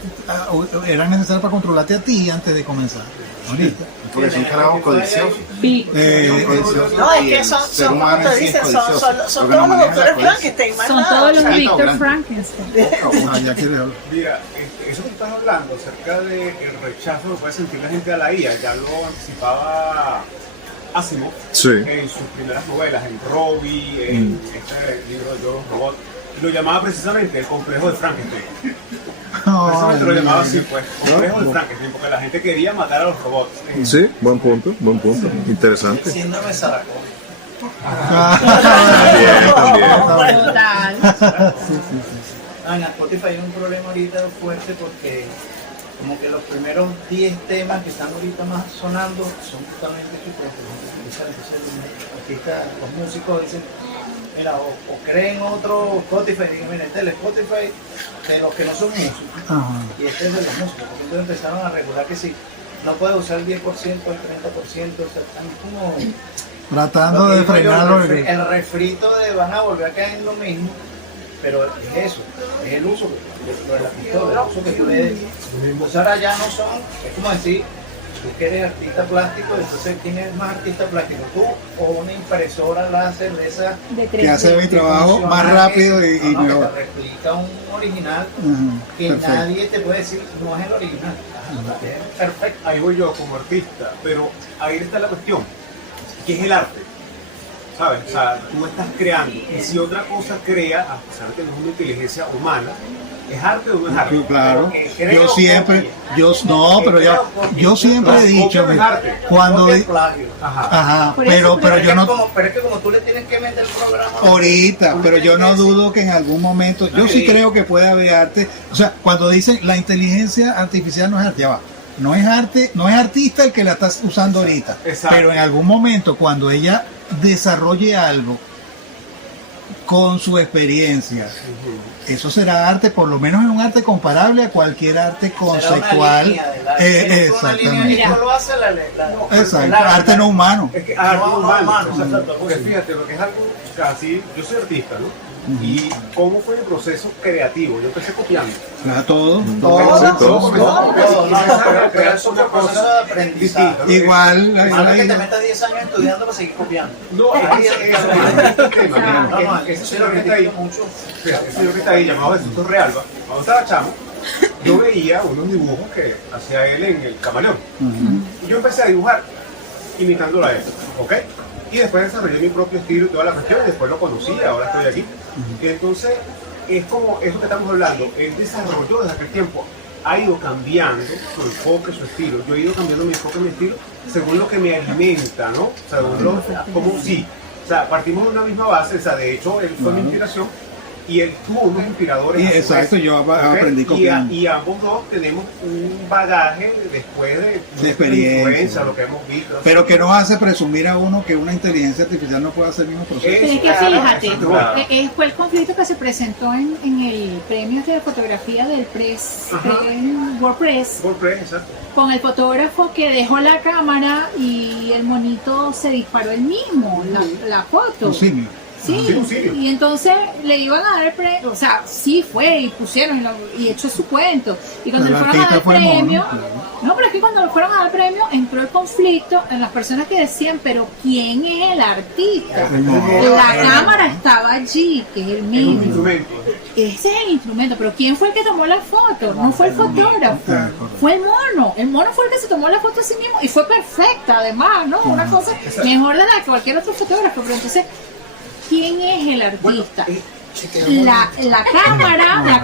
eran necesarias para controlarte a ti antes de comenzar. Ahorita Porque son carajos codiciosos. Sí. No, es que son como te dicen, son todos los doctores Frankenstein, más Son nada. todos O los sea, Víctor Frankenstein. Ah, ya quiere hablar. Mira, eso que estás hablando acerca del rechazo que puede sentir la gente a la IA, ya lo anticipaba Asimov Sí. en sus primeras novelas, en Robbie, en este libro de Yo los Robots, lo llamaba precisamente el complejo de Frankenstein. Precisamente lo llamaba así, pues, complejo de Frankenstein, porque la gente quería matar a los robots. Sí, buen punto, interesante. Síndrome Saracón. También. Total. En Spotify hay un problema ahorita fuerte porque como que los primeros 10 temas que están ahorita más sonando son totalmente superinteligencia artificial. Entonces los artistas, los músicos dicen, mira, o creen otro Spotify, digan, mira, este es el Spotify de los que no son músicos. Ajá. Y este es de los músicos, porque entonces empezaron a regular que si no puede usar el 10%, el 30%, o sea, están como Tratando de frenarlo. el refrito de van a volver a caer en lo mismo, pero es eso, es el uso de la pistola, el uso que tú le des. Pues ahora ya no son, es como decir, tú que eres artista plástico, entonces ¿quién es más artista plástico? Tú o una impresora láser de esa De Que hace mi trabajo más rápido y que mejor. te replica un original Ajá, que perfecto. nadie te puede decir no es el original. Es perfecto. Ahí voy yo como artista, pero ahí está la cuestión, ¿qué es el arte? ¿Sabes? O sea, tú estás creando, y si otra cosa crea, a pesar de que no es una inteligencia humana, ¿es arte o no es arte? Sí, claro. Porque creo Yo siempre, copia. yo siempre he dicho, Copia no es arte. cuando, Copia es plagio. Ajá. ajá, Por eso, pero yo no, Pero es que como tú le tienes que meter el programa. ahorita, tú pero tienes yo no que decir, dudo que en algún momento, yo sí creo que puede haber arte, o sea, cuando dicen la inteligencia artificial no es arte, ya va, no es arte, no es artista el que la estás usando ahorita, Exacto. pero en algún momento cuando ella desarrolle algo con su experiencia, eso será arte, por lo menos es un arte comparable a cualquier arte será una conceptual. línea del arte. Tienes una línea Exactamente. y esto lo hace Exacto, el arte no humano. Es que arte No, humano, humano, o sea, exacto. porque fíjate, lo que es algo, o sea, así, yo soy artista, ¿no? Y cómo fue el proceso creativo, yo empecé copiando. Todo. Pero eso fue un proceso de aprendizaje. Distinto, ¿no? Igual, Malo es que te ahí- metas 10 años estudiando para seguir copiando. No, es que ese tema, No, ese eso señor lo que está ahí, mucho. fíjate, ese señor que está ahí, llamado Jesús Torrealba, cuando estaba chamo, yo veía unos dibujos que hacía él en el camaleón. Y yo empecé a dibujar imitándolo a él, ¿ok? Y después desarrollé mi propio estilo y toda la cuestión, y después lo conocí, ahora estoy aquí. Y entonces, es como eso que estamos hablando, el desarrollo desde aquel tiempo ha ido cambiando su enfoque, su estilo. Yo he ido cambiando mi enfoque, mi estilo, según lo que me alimenta, ¿no? Según lo, como sí. O sea, partimos de una misma base, o sea, de hecho, él fue mi inspiración. Y él tuvo unos inspiradores. Y a su exacto, vez, yo ¿ok? aprendí copiando. Y ambos dos tenemos un bagaje después de nuestra experiencia. influencia, lo que hemos visto. Pero que nos hace presumir a uno que una inteligencia artificial no puede hacer el mismo proceso. Pero es que Claro, fíjate, claro. fue el conflicto que se presentó en el premio de fotografía del WordPress WordPress, exacto. con el fotógrafo que dejó la cámara y el monito se disparó él mismo, la foto. Un simio. Sí, Sí, un simio. y entonces le iban a dar el premio, o sea, sí fue y pusieron y echó su cuento. Y cuando El le fueron a dar el artista fue el mono, premio, claro. no, pero es que cuando le fueron a dar el premio entró el conflicto en las personas que decían, pero ¿quién es el artista? El mono. La cámara estaba allí, que es el Es un mismo. instrumento. Ese es el instrumento, pero ¿quién fue el que tomó la foto? No fue el fotógrafo, Ah, correcto. fue el mono. El mono fue el que se tomó la foto a sí mismo y fue perfecta además, ¿no? Una cosa mejor de la que cualquier otro fotógrafo, pero entonces, ¿quién es el artista? La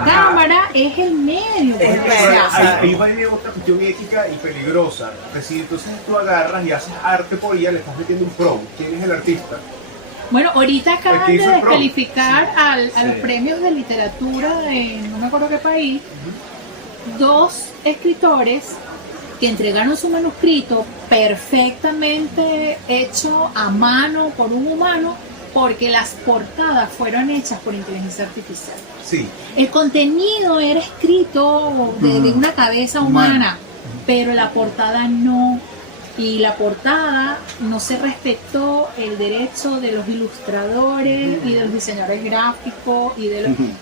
cámara es el medio. Es el porque, medio, o sea, Ahí va a venir otra cuestión ética y peligrosa. Es decir, entonces tú agarras y haces arte por ella, le estás metiendo un prompt. ¿Quién es el artista? Bueno, ahorita acaban Aquí de hizo el prompt. descalificar a los premios de literatura de no me acuerdo qué país, dos escritores que entregaron su manuscrito perfectamente hecho a mano por un humano porque las portadas fueron hechas por inteligencia artificial. Sí. El contenido era escrito de una cabeza humana, pero la portada no. y la portada no se respetó el derecho de los ilustradores y de los diseñadores gráficos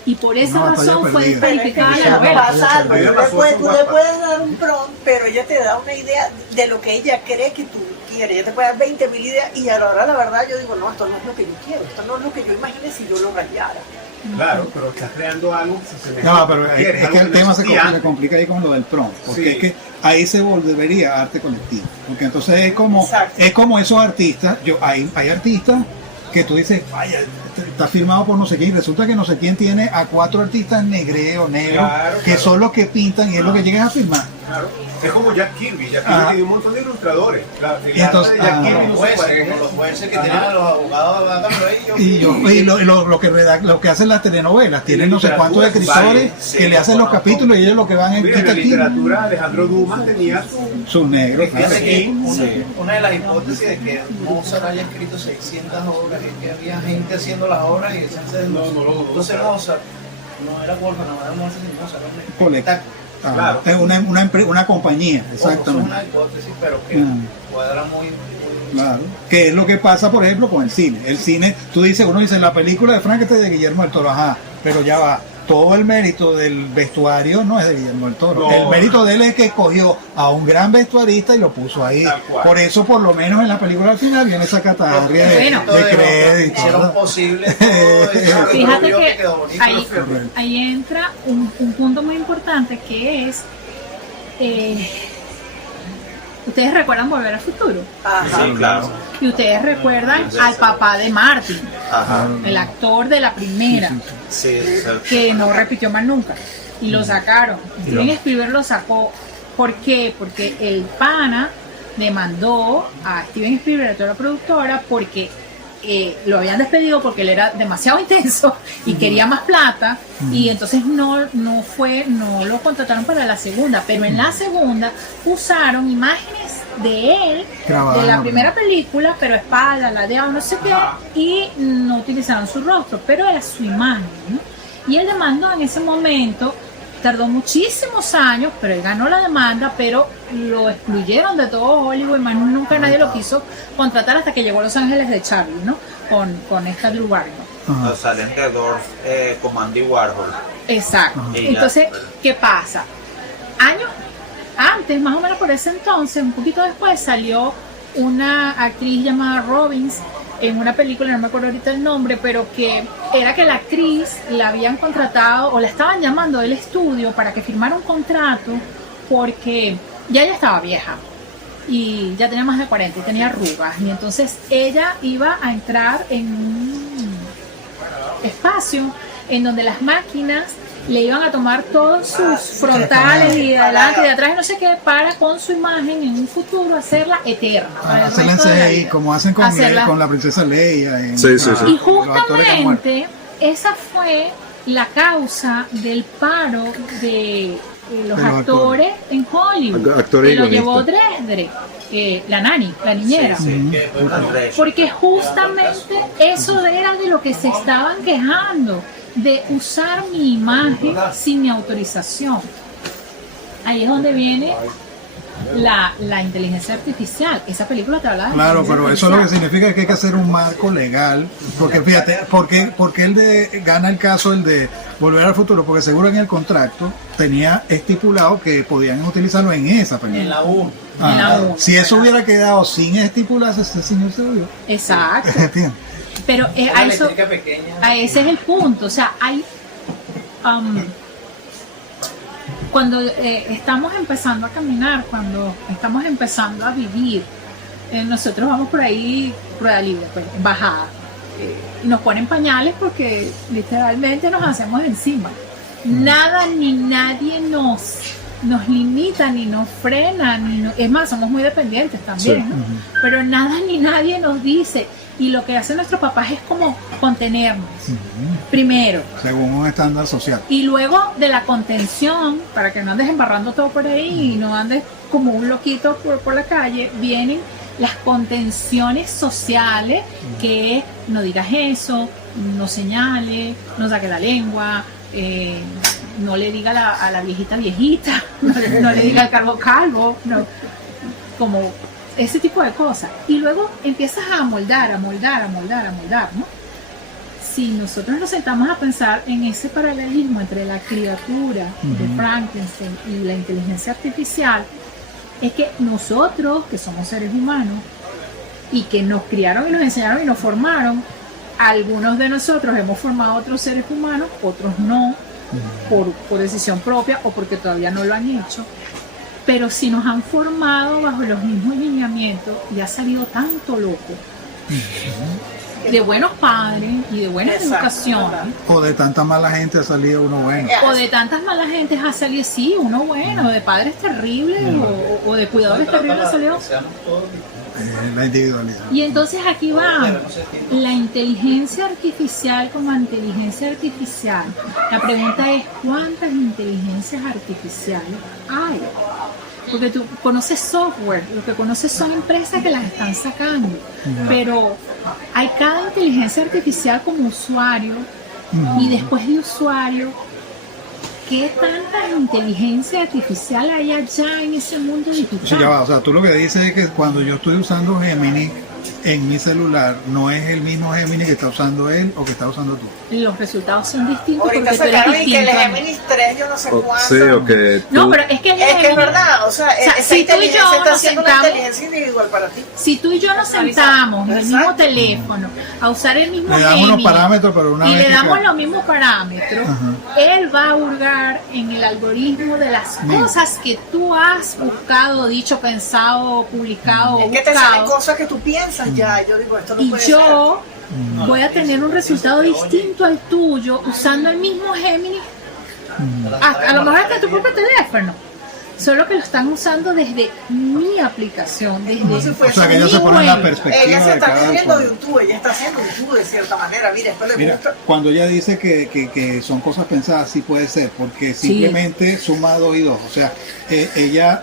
y por esa Una batalla razón fue perdida. descalificada la Pero novela. pasa algo, A mí me tú pasó le con Guapa. puedes dar un prompt, pero ella te da una idea de lo que ella cree que tú quieres. Ella te puede dar 20.000 ideas y a la hora, la verdad, yo digo, no, esto no es lo que yo quiero, esto no es lo que yo imaginé si yo lo rayara. Claro, pero estás creando algo que se asemeja No, a lo pero que es quieres, que algo el no tema se existía complica, antes. complica ahí con lo del prompt, porque Sí. es que ahí se volvería arte colectivo, porque entonces es como esos artistas, hay artistas que tú dices, vaya, está firmado por no sé quién, y resulta que no sé quién tiene a 4 artistas negros, Claro, que claro. son los que pintan y es lo que llegas a firmar. Claro. Es como Jack Kirby. Jack Ah. Kirby tiene un montón de ilustradores. El Y entonces, arte de Jack Kirby Los no se jueces, puede. como los jueces que tienen a los abogados, háganlo ellos. Y lo que hacen las telenovelas, tienen no sé cuántos escritores sí, que le hacen los capítulos y ellos lo que van en Mira, en la aquí, literatura Alejandro Dumas tenía sus negros. Fíjate claro. que Sí. una de las hipótesis de que Mozart haya escrito 600 obras es que había gente haciendo las obras y entonces Mozart no era Wolfgang, no era Mozart, sino Mozart, era un Colecta. espectáculo. Ah, Claro. es una compañía, Ojo, eso es exactamente. una hipótesis, pero que Mm. cuadra muy Claro. Que es lo que pasa, por ejemplo, con el cine. El cine, uno dice la película de Frankenstein de Guillermo del Toro, ajá, pero ya va. Todo el mérito del vestuario no es de Guillermo del Toro. No. El mérito de él es que escogió a un gran vestuarista y lo puso ahí. Tal cual. Por eso, por lo menos en la película al final viene esa categoría Bueno. de crédito. hicieron ¿verdad? posible todo eso, Fíjate vio que quedó bonito. ahí entra un punto muy importante que es, ustedes recuerdan Volver al Futuro Ajá. Sí, claro. y ustedes recuerdan al papá de Martin, Ajá. el actor de la primera, Sí, que no repitió más nunca y lo sacaron. Steven Spielberg lo sacó. ¿Por qué? Porque el pana demandó a Steven Spielberg, a toda la productora, porque lo habían despedido porque él era demasiado intenso y quería más plata, y entonces no lo contrataron para la segunda, pero en la segunda usaron imágenes de él, Grabado. de la primera película, pero espalda, ladeado, no sé qué, y no utilizaron su rostro, pero era su imagen, ¿no? Y él demandó en ese momento. Tardó muchísimos años, pero él ganó la demanda, pero lo excluyeron de todo Hollywood, más nunca nadie lo quiso contratar hasta que llegó Los Ángeles de Charlie, ¿no? Con esta Drew Barrymore. Ajá. Los salen de Dorf como Andy Warhol. Exacto. Y ya. Entonces, ¿qué pasa? Años antes, más o menos por ese entonces, un poquito después, salió una actriz llamada Robbins en una película, no me acuerdo ahorita el nombre, pero que era que la actriz la habían contratado o la estaban llamando del estudio para que firmara un contrato porque ya ella estaba vieja y ya tenía más de 40 y tenía arrugas, y entonces ella iba a entrar en un espacio en donde las máquinas le iban a tomar todos sus frontales y de adelante y de atrás y no sé qué, para con su imagen en un futuro hacerla eterna. para el Hacerla en resto de la CGI, vida. como hacen Hacerla- con la princesa Leia. Sí, sí, sí. Y los actores que han muerto. justamente esa fue la causa del paro de los De los actores en Hollywood. Actores y que lo llevó guionistas. Dresdre, la nani, la niñera. Que fue una- Porque justamente eso era de lo que se estaban quejando, de usar mi imagen sin mi autorización. Ahí es donde viene la inteligencia artificial. Esa película te habla de Claro, inteligencia pero eso lo que artificial. significa es que hay que hacer un marco legal, porque fíjate, porque gana el caso el de Volver al Futuro, porque seguro en el contrato tenía estipulado que podían utilizarlo en esa película. En la 1. Ah, en la uno. si eso hubiera quedado sin estipularse, este señor se odió. Exacto. ¿Entiendes? Pero Una a eso, eléctrica pequeña. a ese es el punto. O sea, hay cuando estamos empezando a caminar, cuando estamos empezando a vivir, nosotros vamos por ahí rueda libre, pues, bajada, y nos ponen pañales porque literalmente nos hacemos encima. Nada ni nadie nos limita, ni nos frena, es más, somos muy dependientes también, Sí, ¿no? Pero nada ni nadie nos dice, y lo que hacen nuestros papás es como contenernos, primero, Según un estándar social. y luego de la contención, para que no andes embarrando todo por ahí y no andes como un loquito por la calle, vienen las contenciones sociales, que no digas eso, no señales, no saque la lengua, no le diga a la viejita, no le diga al calvo, no, como ese tipo de cosas. Y luego empiezas a moldar, ¿no? Si nosotros nos sentamos a pensar en ese paralelismo entre la criatura de Frankenstein y la inteligencia artificial, es que nosotros, que somos seres humanos, y que nos criaron y nos enseñaron y nos formaron, algunos de nosotros hemos formado a otros seres humanos, otros no, por decisión propia o porque todavía no lo han hecho. Pero si nos han formado bajo los mismos lineamientos y ha salido tanto loco, de buenos padres y de buena educación, O de tanta mala gente ha salido uno bueno. o de tantas malas gentes ha salido, sí, uno bueno, de padres terribles o de cuidadores terribles ha salido. La individualidad. Y entonces aquí va la inteligencia artificial como inteligencia artificial. La pregunta es, ¿cuántas inteligencias artificiales hay? Porque tú conoces software, lo que conoces son empresas que las están sacando, pero hay cada inteligencia artificial como usuario, y después de usuario, ¿qué tanta inteligencia artificial hay allá en ese mundo digital? Sí, ya va. O sea, tú lo que dices es que cuando yo estoy usando Gemini en mi celular, no es el mismo Gemini que está usando él o que está usando tú. Los resultados son distintos Ahorita porque tú eres sacaron y que el distinto. Géminis 3, yo no sé cuánto. Sí, o que No, tú- pero es que Es que es verdad, o sea, esa si tú y inteligencia yo está nos haciendo una sentamos, inteligencia individual para ti. si tú y yo nos sentamos en el mismo Exacto. teléfono a usar el mismo Le damos unos Gemini parámetros, pero una y vez le que damos cada- los mismos parámetros, él va a hurgar en el algoritmo de las cosas que tú has buscado, dicho, pensado, publicado, Es que te salen buscado. cosas que tú piensas ya, yo digo, esto no Y puede yo voy a tener un resultado distinto al tuyo usando el mismo Gemini, a lo mejor hasta tu propio teléfono, solo que lo están usando desde mi aplicación, desde O sea, que ella se pone en la ser. perspectiva Ella se de está cada cogiendo de usuario. un tubo, ella está haciendo un tubo de cierta manera, mira, esto le Mira, gusta. cuando ella dice que son cosas pensadas, sí puede ser, porque simplemente suma 2 y 2. O sea, ella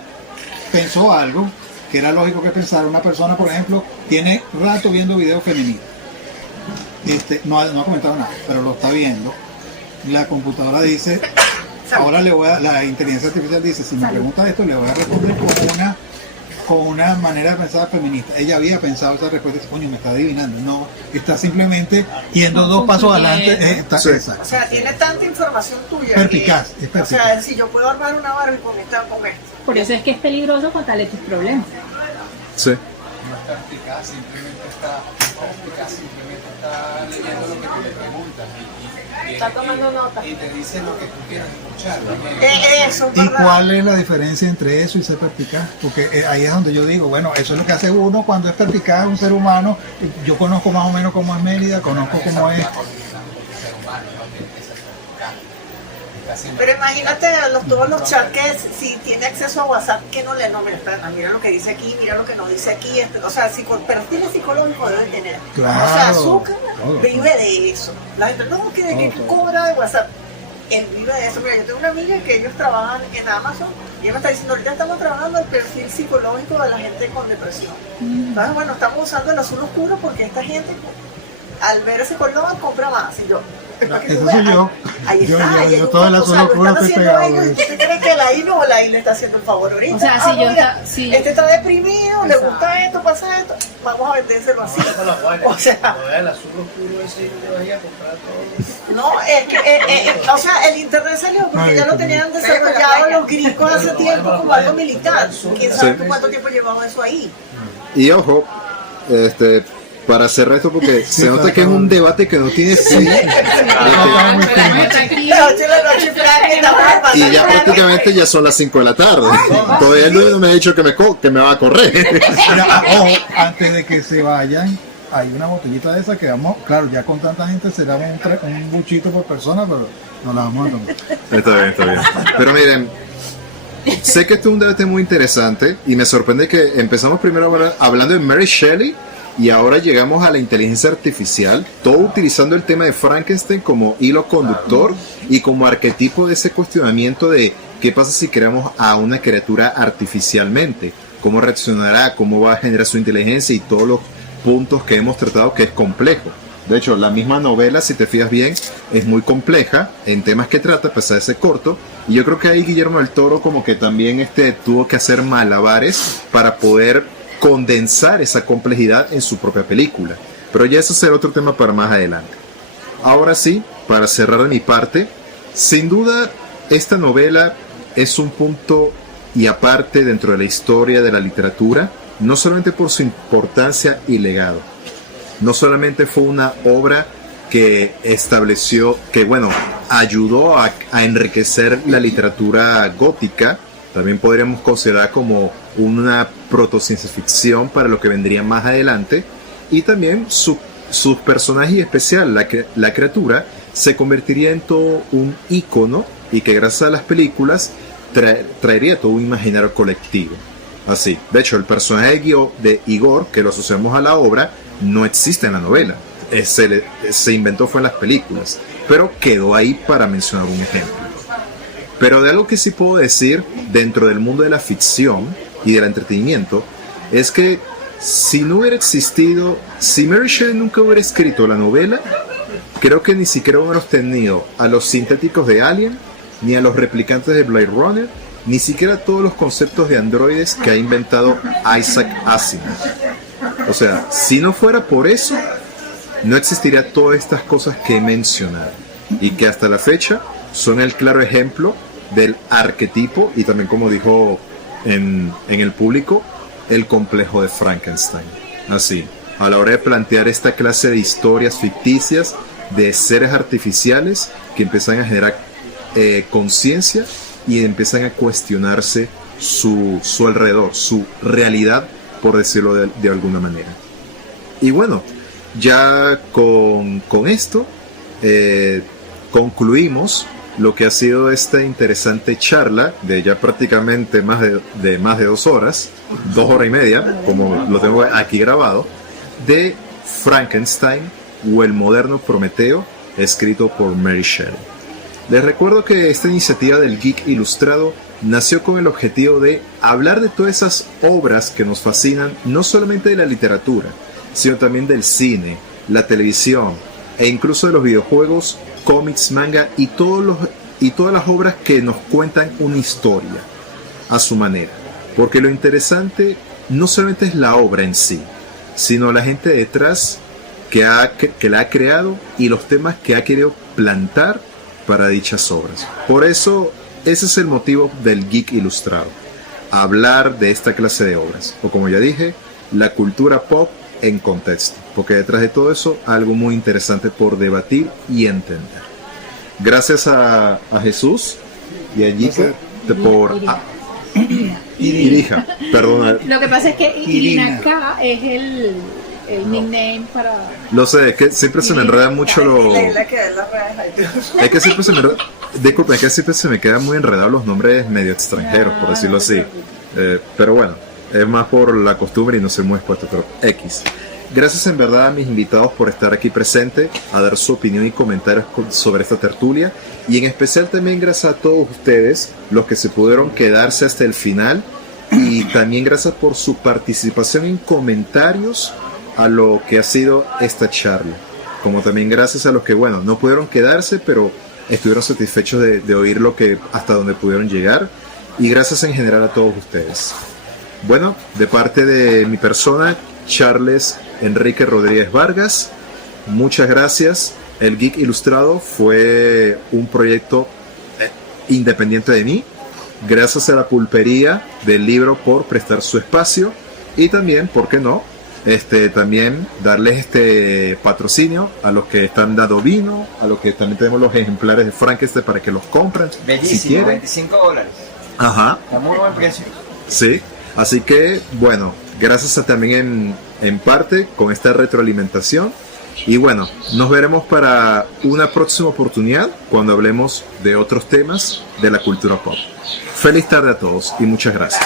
pensó algo que era lógico que pensara una persona, por ejemplo, tiene rato viendo videos femeninos. No ha comentado nada, pero lo está viendo. La computadora dice, ahora la inteligencia artificial dice, si me pregunta esto, le voy a responder con una manera de pensar feminista. Ella había pensado esa respuesta y dice, coño, me está adivinando. No, está simplemente yendo 2 pasos adelante. Sí. O sea, tiene tanta información tuya. Perspicaz, que- es perspicaz. O sea, si yo puedo armar una Barbie con esto. Por eso es que es peligroso contarle tus problemas. Sí. No está explicada, simplemente está leyendo lo que tú le preguntas y Está tomando nota. y te dice lo que tú quieres escuchar. Eso, ¿Y ¿verdad? cuál es la diferencia entre eso y ser perspicaz? Porque ahí es donde yo digo, bueno, eso es lo que hace uno cuando es perspicaz, un ser humano. Yo conozco más o menos cómo es Mérida, conozco cómo es. Pero imagínate todos los chats que si tiene acceso a WhatsApp que no le nombra, mira lo que dice aquí, mira lo que no dice aquí, o sea, pero tiene psicológico debe tener. Claro, o sea, Azúcar todo, vive de eso. La gente no que cobra de WhatsApp. Él vive de eso. Mira, yo tengo una amiga que ellos trabajan en Amazon y ella me está diciendo, ahorita estamos trabajando el perfil psicológico de la gente con depresión. Entonces, bueno, estamos usando el azul oscuro porque esta gente al ver ese color compra más. Y yo, para que tú Eso veas, soy yo. ahí Yo está. yo todo el o azul sea, lo oscuro están estoy haciendo pegado. ellos. ¿Y ¿Usted cree que la I no o la I le está haciendo el favor ahorita? O sea, si yo mira, si- este está deprimido, le gusta esto, pasa esto, vamos a vendérselo así. O sea, el azul oscuro ese yo le vaya a comprar todo. no, es que, o sea, el internet salió porque ya lo tenían desarrollado los gringos hace tiempo como algo militar. ¿Quién sabe Sí. tú cuánto tiempo llevamos eso ahí? Y ojo, para cerrar esto, porque se nota que es un debate que no tiene fin. Y ya prácticamente ya son las 5 de la tarde. Todavía Luis no me ha dicho que me va a correr. Mira, ojo, antes de que se vayan, hay una botellita de esa que vamos, claro, ya con tanta gente será un buchito por persona, pero no la vamos a tomar. Está bien, está bien. Pero miren, sé que este es un debate muy interesante y me sorprende que empezamos primero hablando de Mary Shelley y ahora llegamos a la inteligencia artificial, todo utilizando el tema de Frankenstein como hilo conductor y como arquetipo de ese cuestionamiento de qué pasa si creamos a una criatura artificialmente, cómo reaccionará, cómo va a generar su inteligencia y todos los puntos que hemos tratado, que es complejo. De hecho, la misma novela, si te fijas bien, es muy compleja en temas que trata, a pesar de ser corto. Y yo creo que ahí Guillermo del Toro como que también tuvo que hacer malabares para poder condensar esa complejidad en su propia película. Pero ya eso será otro tema para más adelante. Ahora sí, para cerrar de mi parte, sin duda esta novela es un punto y aparte dentro de la historia de la literatura, no solamente por su importancia y legado, no solamente fue una obra que estableció, que bueno, ayudó a enriquecer la literatura gótica, también podríamos considerar como una proto-ciencia ficción para lo que vendría más adelante, y también sus personajes y especial, la criatura, se convertiría en todo un ícono y que gracias a las películas traería todo un imaginario colectivo. Así, de hecho, el personaje de Igor, que lo asociamos a la obra, no existe en la novela. Se inventó fue en las películas, pero quedó ahí para mencionar un ejemplo. Pero de algo que sí puedo decir dentro del mundo de la ficción y del entretenimiento es que si no hubiera existido, si Mary Shelley nunca hubiera escrito la novela, creo que ni siquiera hubiéramos tenido a los sintéticos de Alien, ni a los replicantes de Blade Runner, ni siquiera todos los conceptos de androides que ha inventado Isaac Asimov. O sea, si no fuera por eso, no existiría todas estas cosas que he mencionado y que hasta la fecha son el claro ejemplo del arquetipo y también, como dijo en el público, el complejo de Frankenstein. Así, a la hora de plantear esta clase de historias ficticias de seres artificiales que empiezan a generar conciencia y empiezan a cuestionarse su alrededor, su realidad, por decirlo de alguna manera. Y bueno, ya con esto concluimos lo que ha sido esta interesante charla de ya prácticamente más de 2 horas, 2 horas y media, como lo tengo aquí grabado, de Frankenstein o el moderno Prometeo, escrito por Mary Shelley. Les recuerdo que esta iniciativa del Geek Ilustrado nació con el objetivo de hablar de todas esas obras que nos fascinan, no solamente de la literatura, sino también del cine, la televisión e incluso de los videojuegos, cómics, manga y todas las obras que nos cuentan una historia a su manera. Porque lo interesante no solamente es la obra en sí, sino la gente detrás que la ha creado y los temas que ha querido plantar para dichas obras. Por eso, ese es el motivo del Geek Ilustrado, hablar de esta clase de obras, o como ya dije, la cultura pop en contexto, porque detrás de todo eso algo muy interesante por debatir y entender. Gracias a Jesús y a Yika por Irija, perdona. Lo que pasa es que Irina K es el nickname para... Lo sé, es que siempre se me enreda mucho es que siempre se me enreda... Disculpen, es que siempre se me quedan muy enredados los nombres medio extranjeros, por decirlo así. Pero bueno, es más por la costumbre y no ser muy expuesto, pero X. Gracias en verdad a mis invitados por estar aquí presente, a dar su opinión y comentarios sobre esta tertulia. Y en especial también gracias a todos ustedes, los que se pudieron quedarse hasta el final. Y también gracias por su participación en comentarios a lo que ha sido esta charla. Como también gracias a los que, bueno, no pudieron quedarse, pero estuvieron satisfechos de oír lo que hasta donde pudieron llegar. Y gracias en general a todos ustedes. Bueno, de parte de mi persona, Charles Enrique Rodríguez Vargas, muchas gracias. El Geek Ilustrado fue un proyecto independiente de mí. Gracias a la pulpería del libro por prestar su espacio. Y también, ¿por qué no? También darles este patrocinio a los que están dando vino, a los que también tenemos los ejemplares de Frankenstein para que los compren. Bellísimo, si quieren. $25. Ajá. Está muy buen precio. Sí, así que bueno, gracias también en parte con esta retroalimentación. Y bueno, nos veremos para una próxima oportunidad cuando hablemos de otros temas de la cultura pop. Feliz tarde a todos y muchas gracias.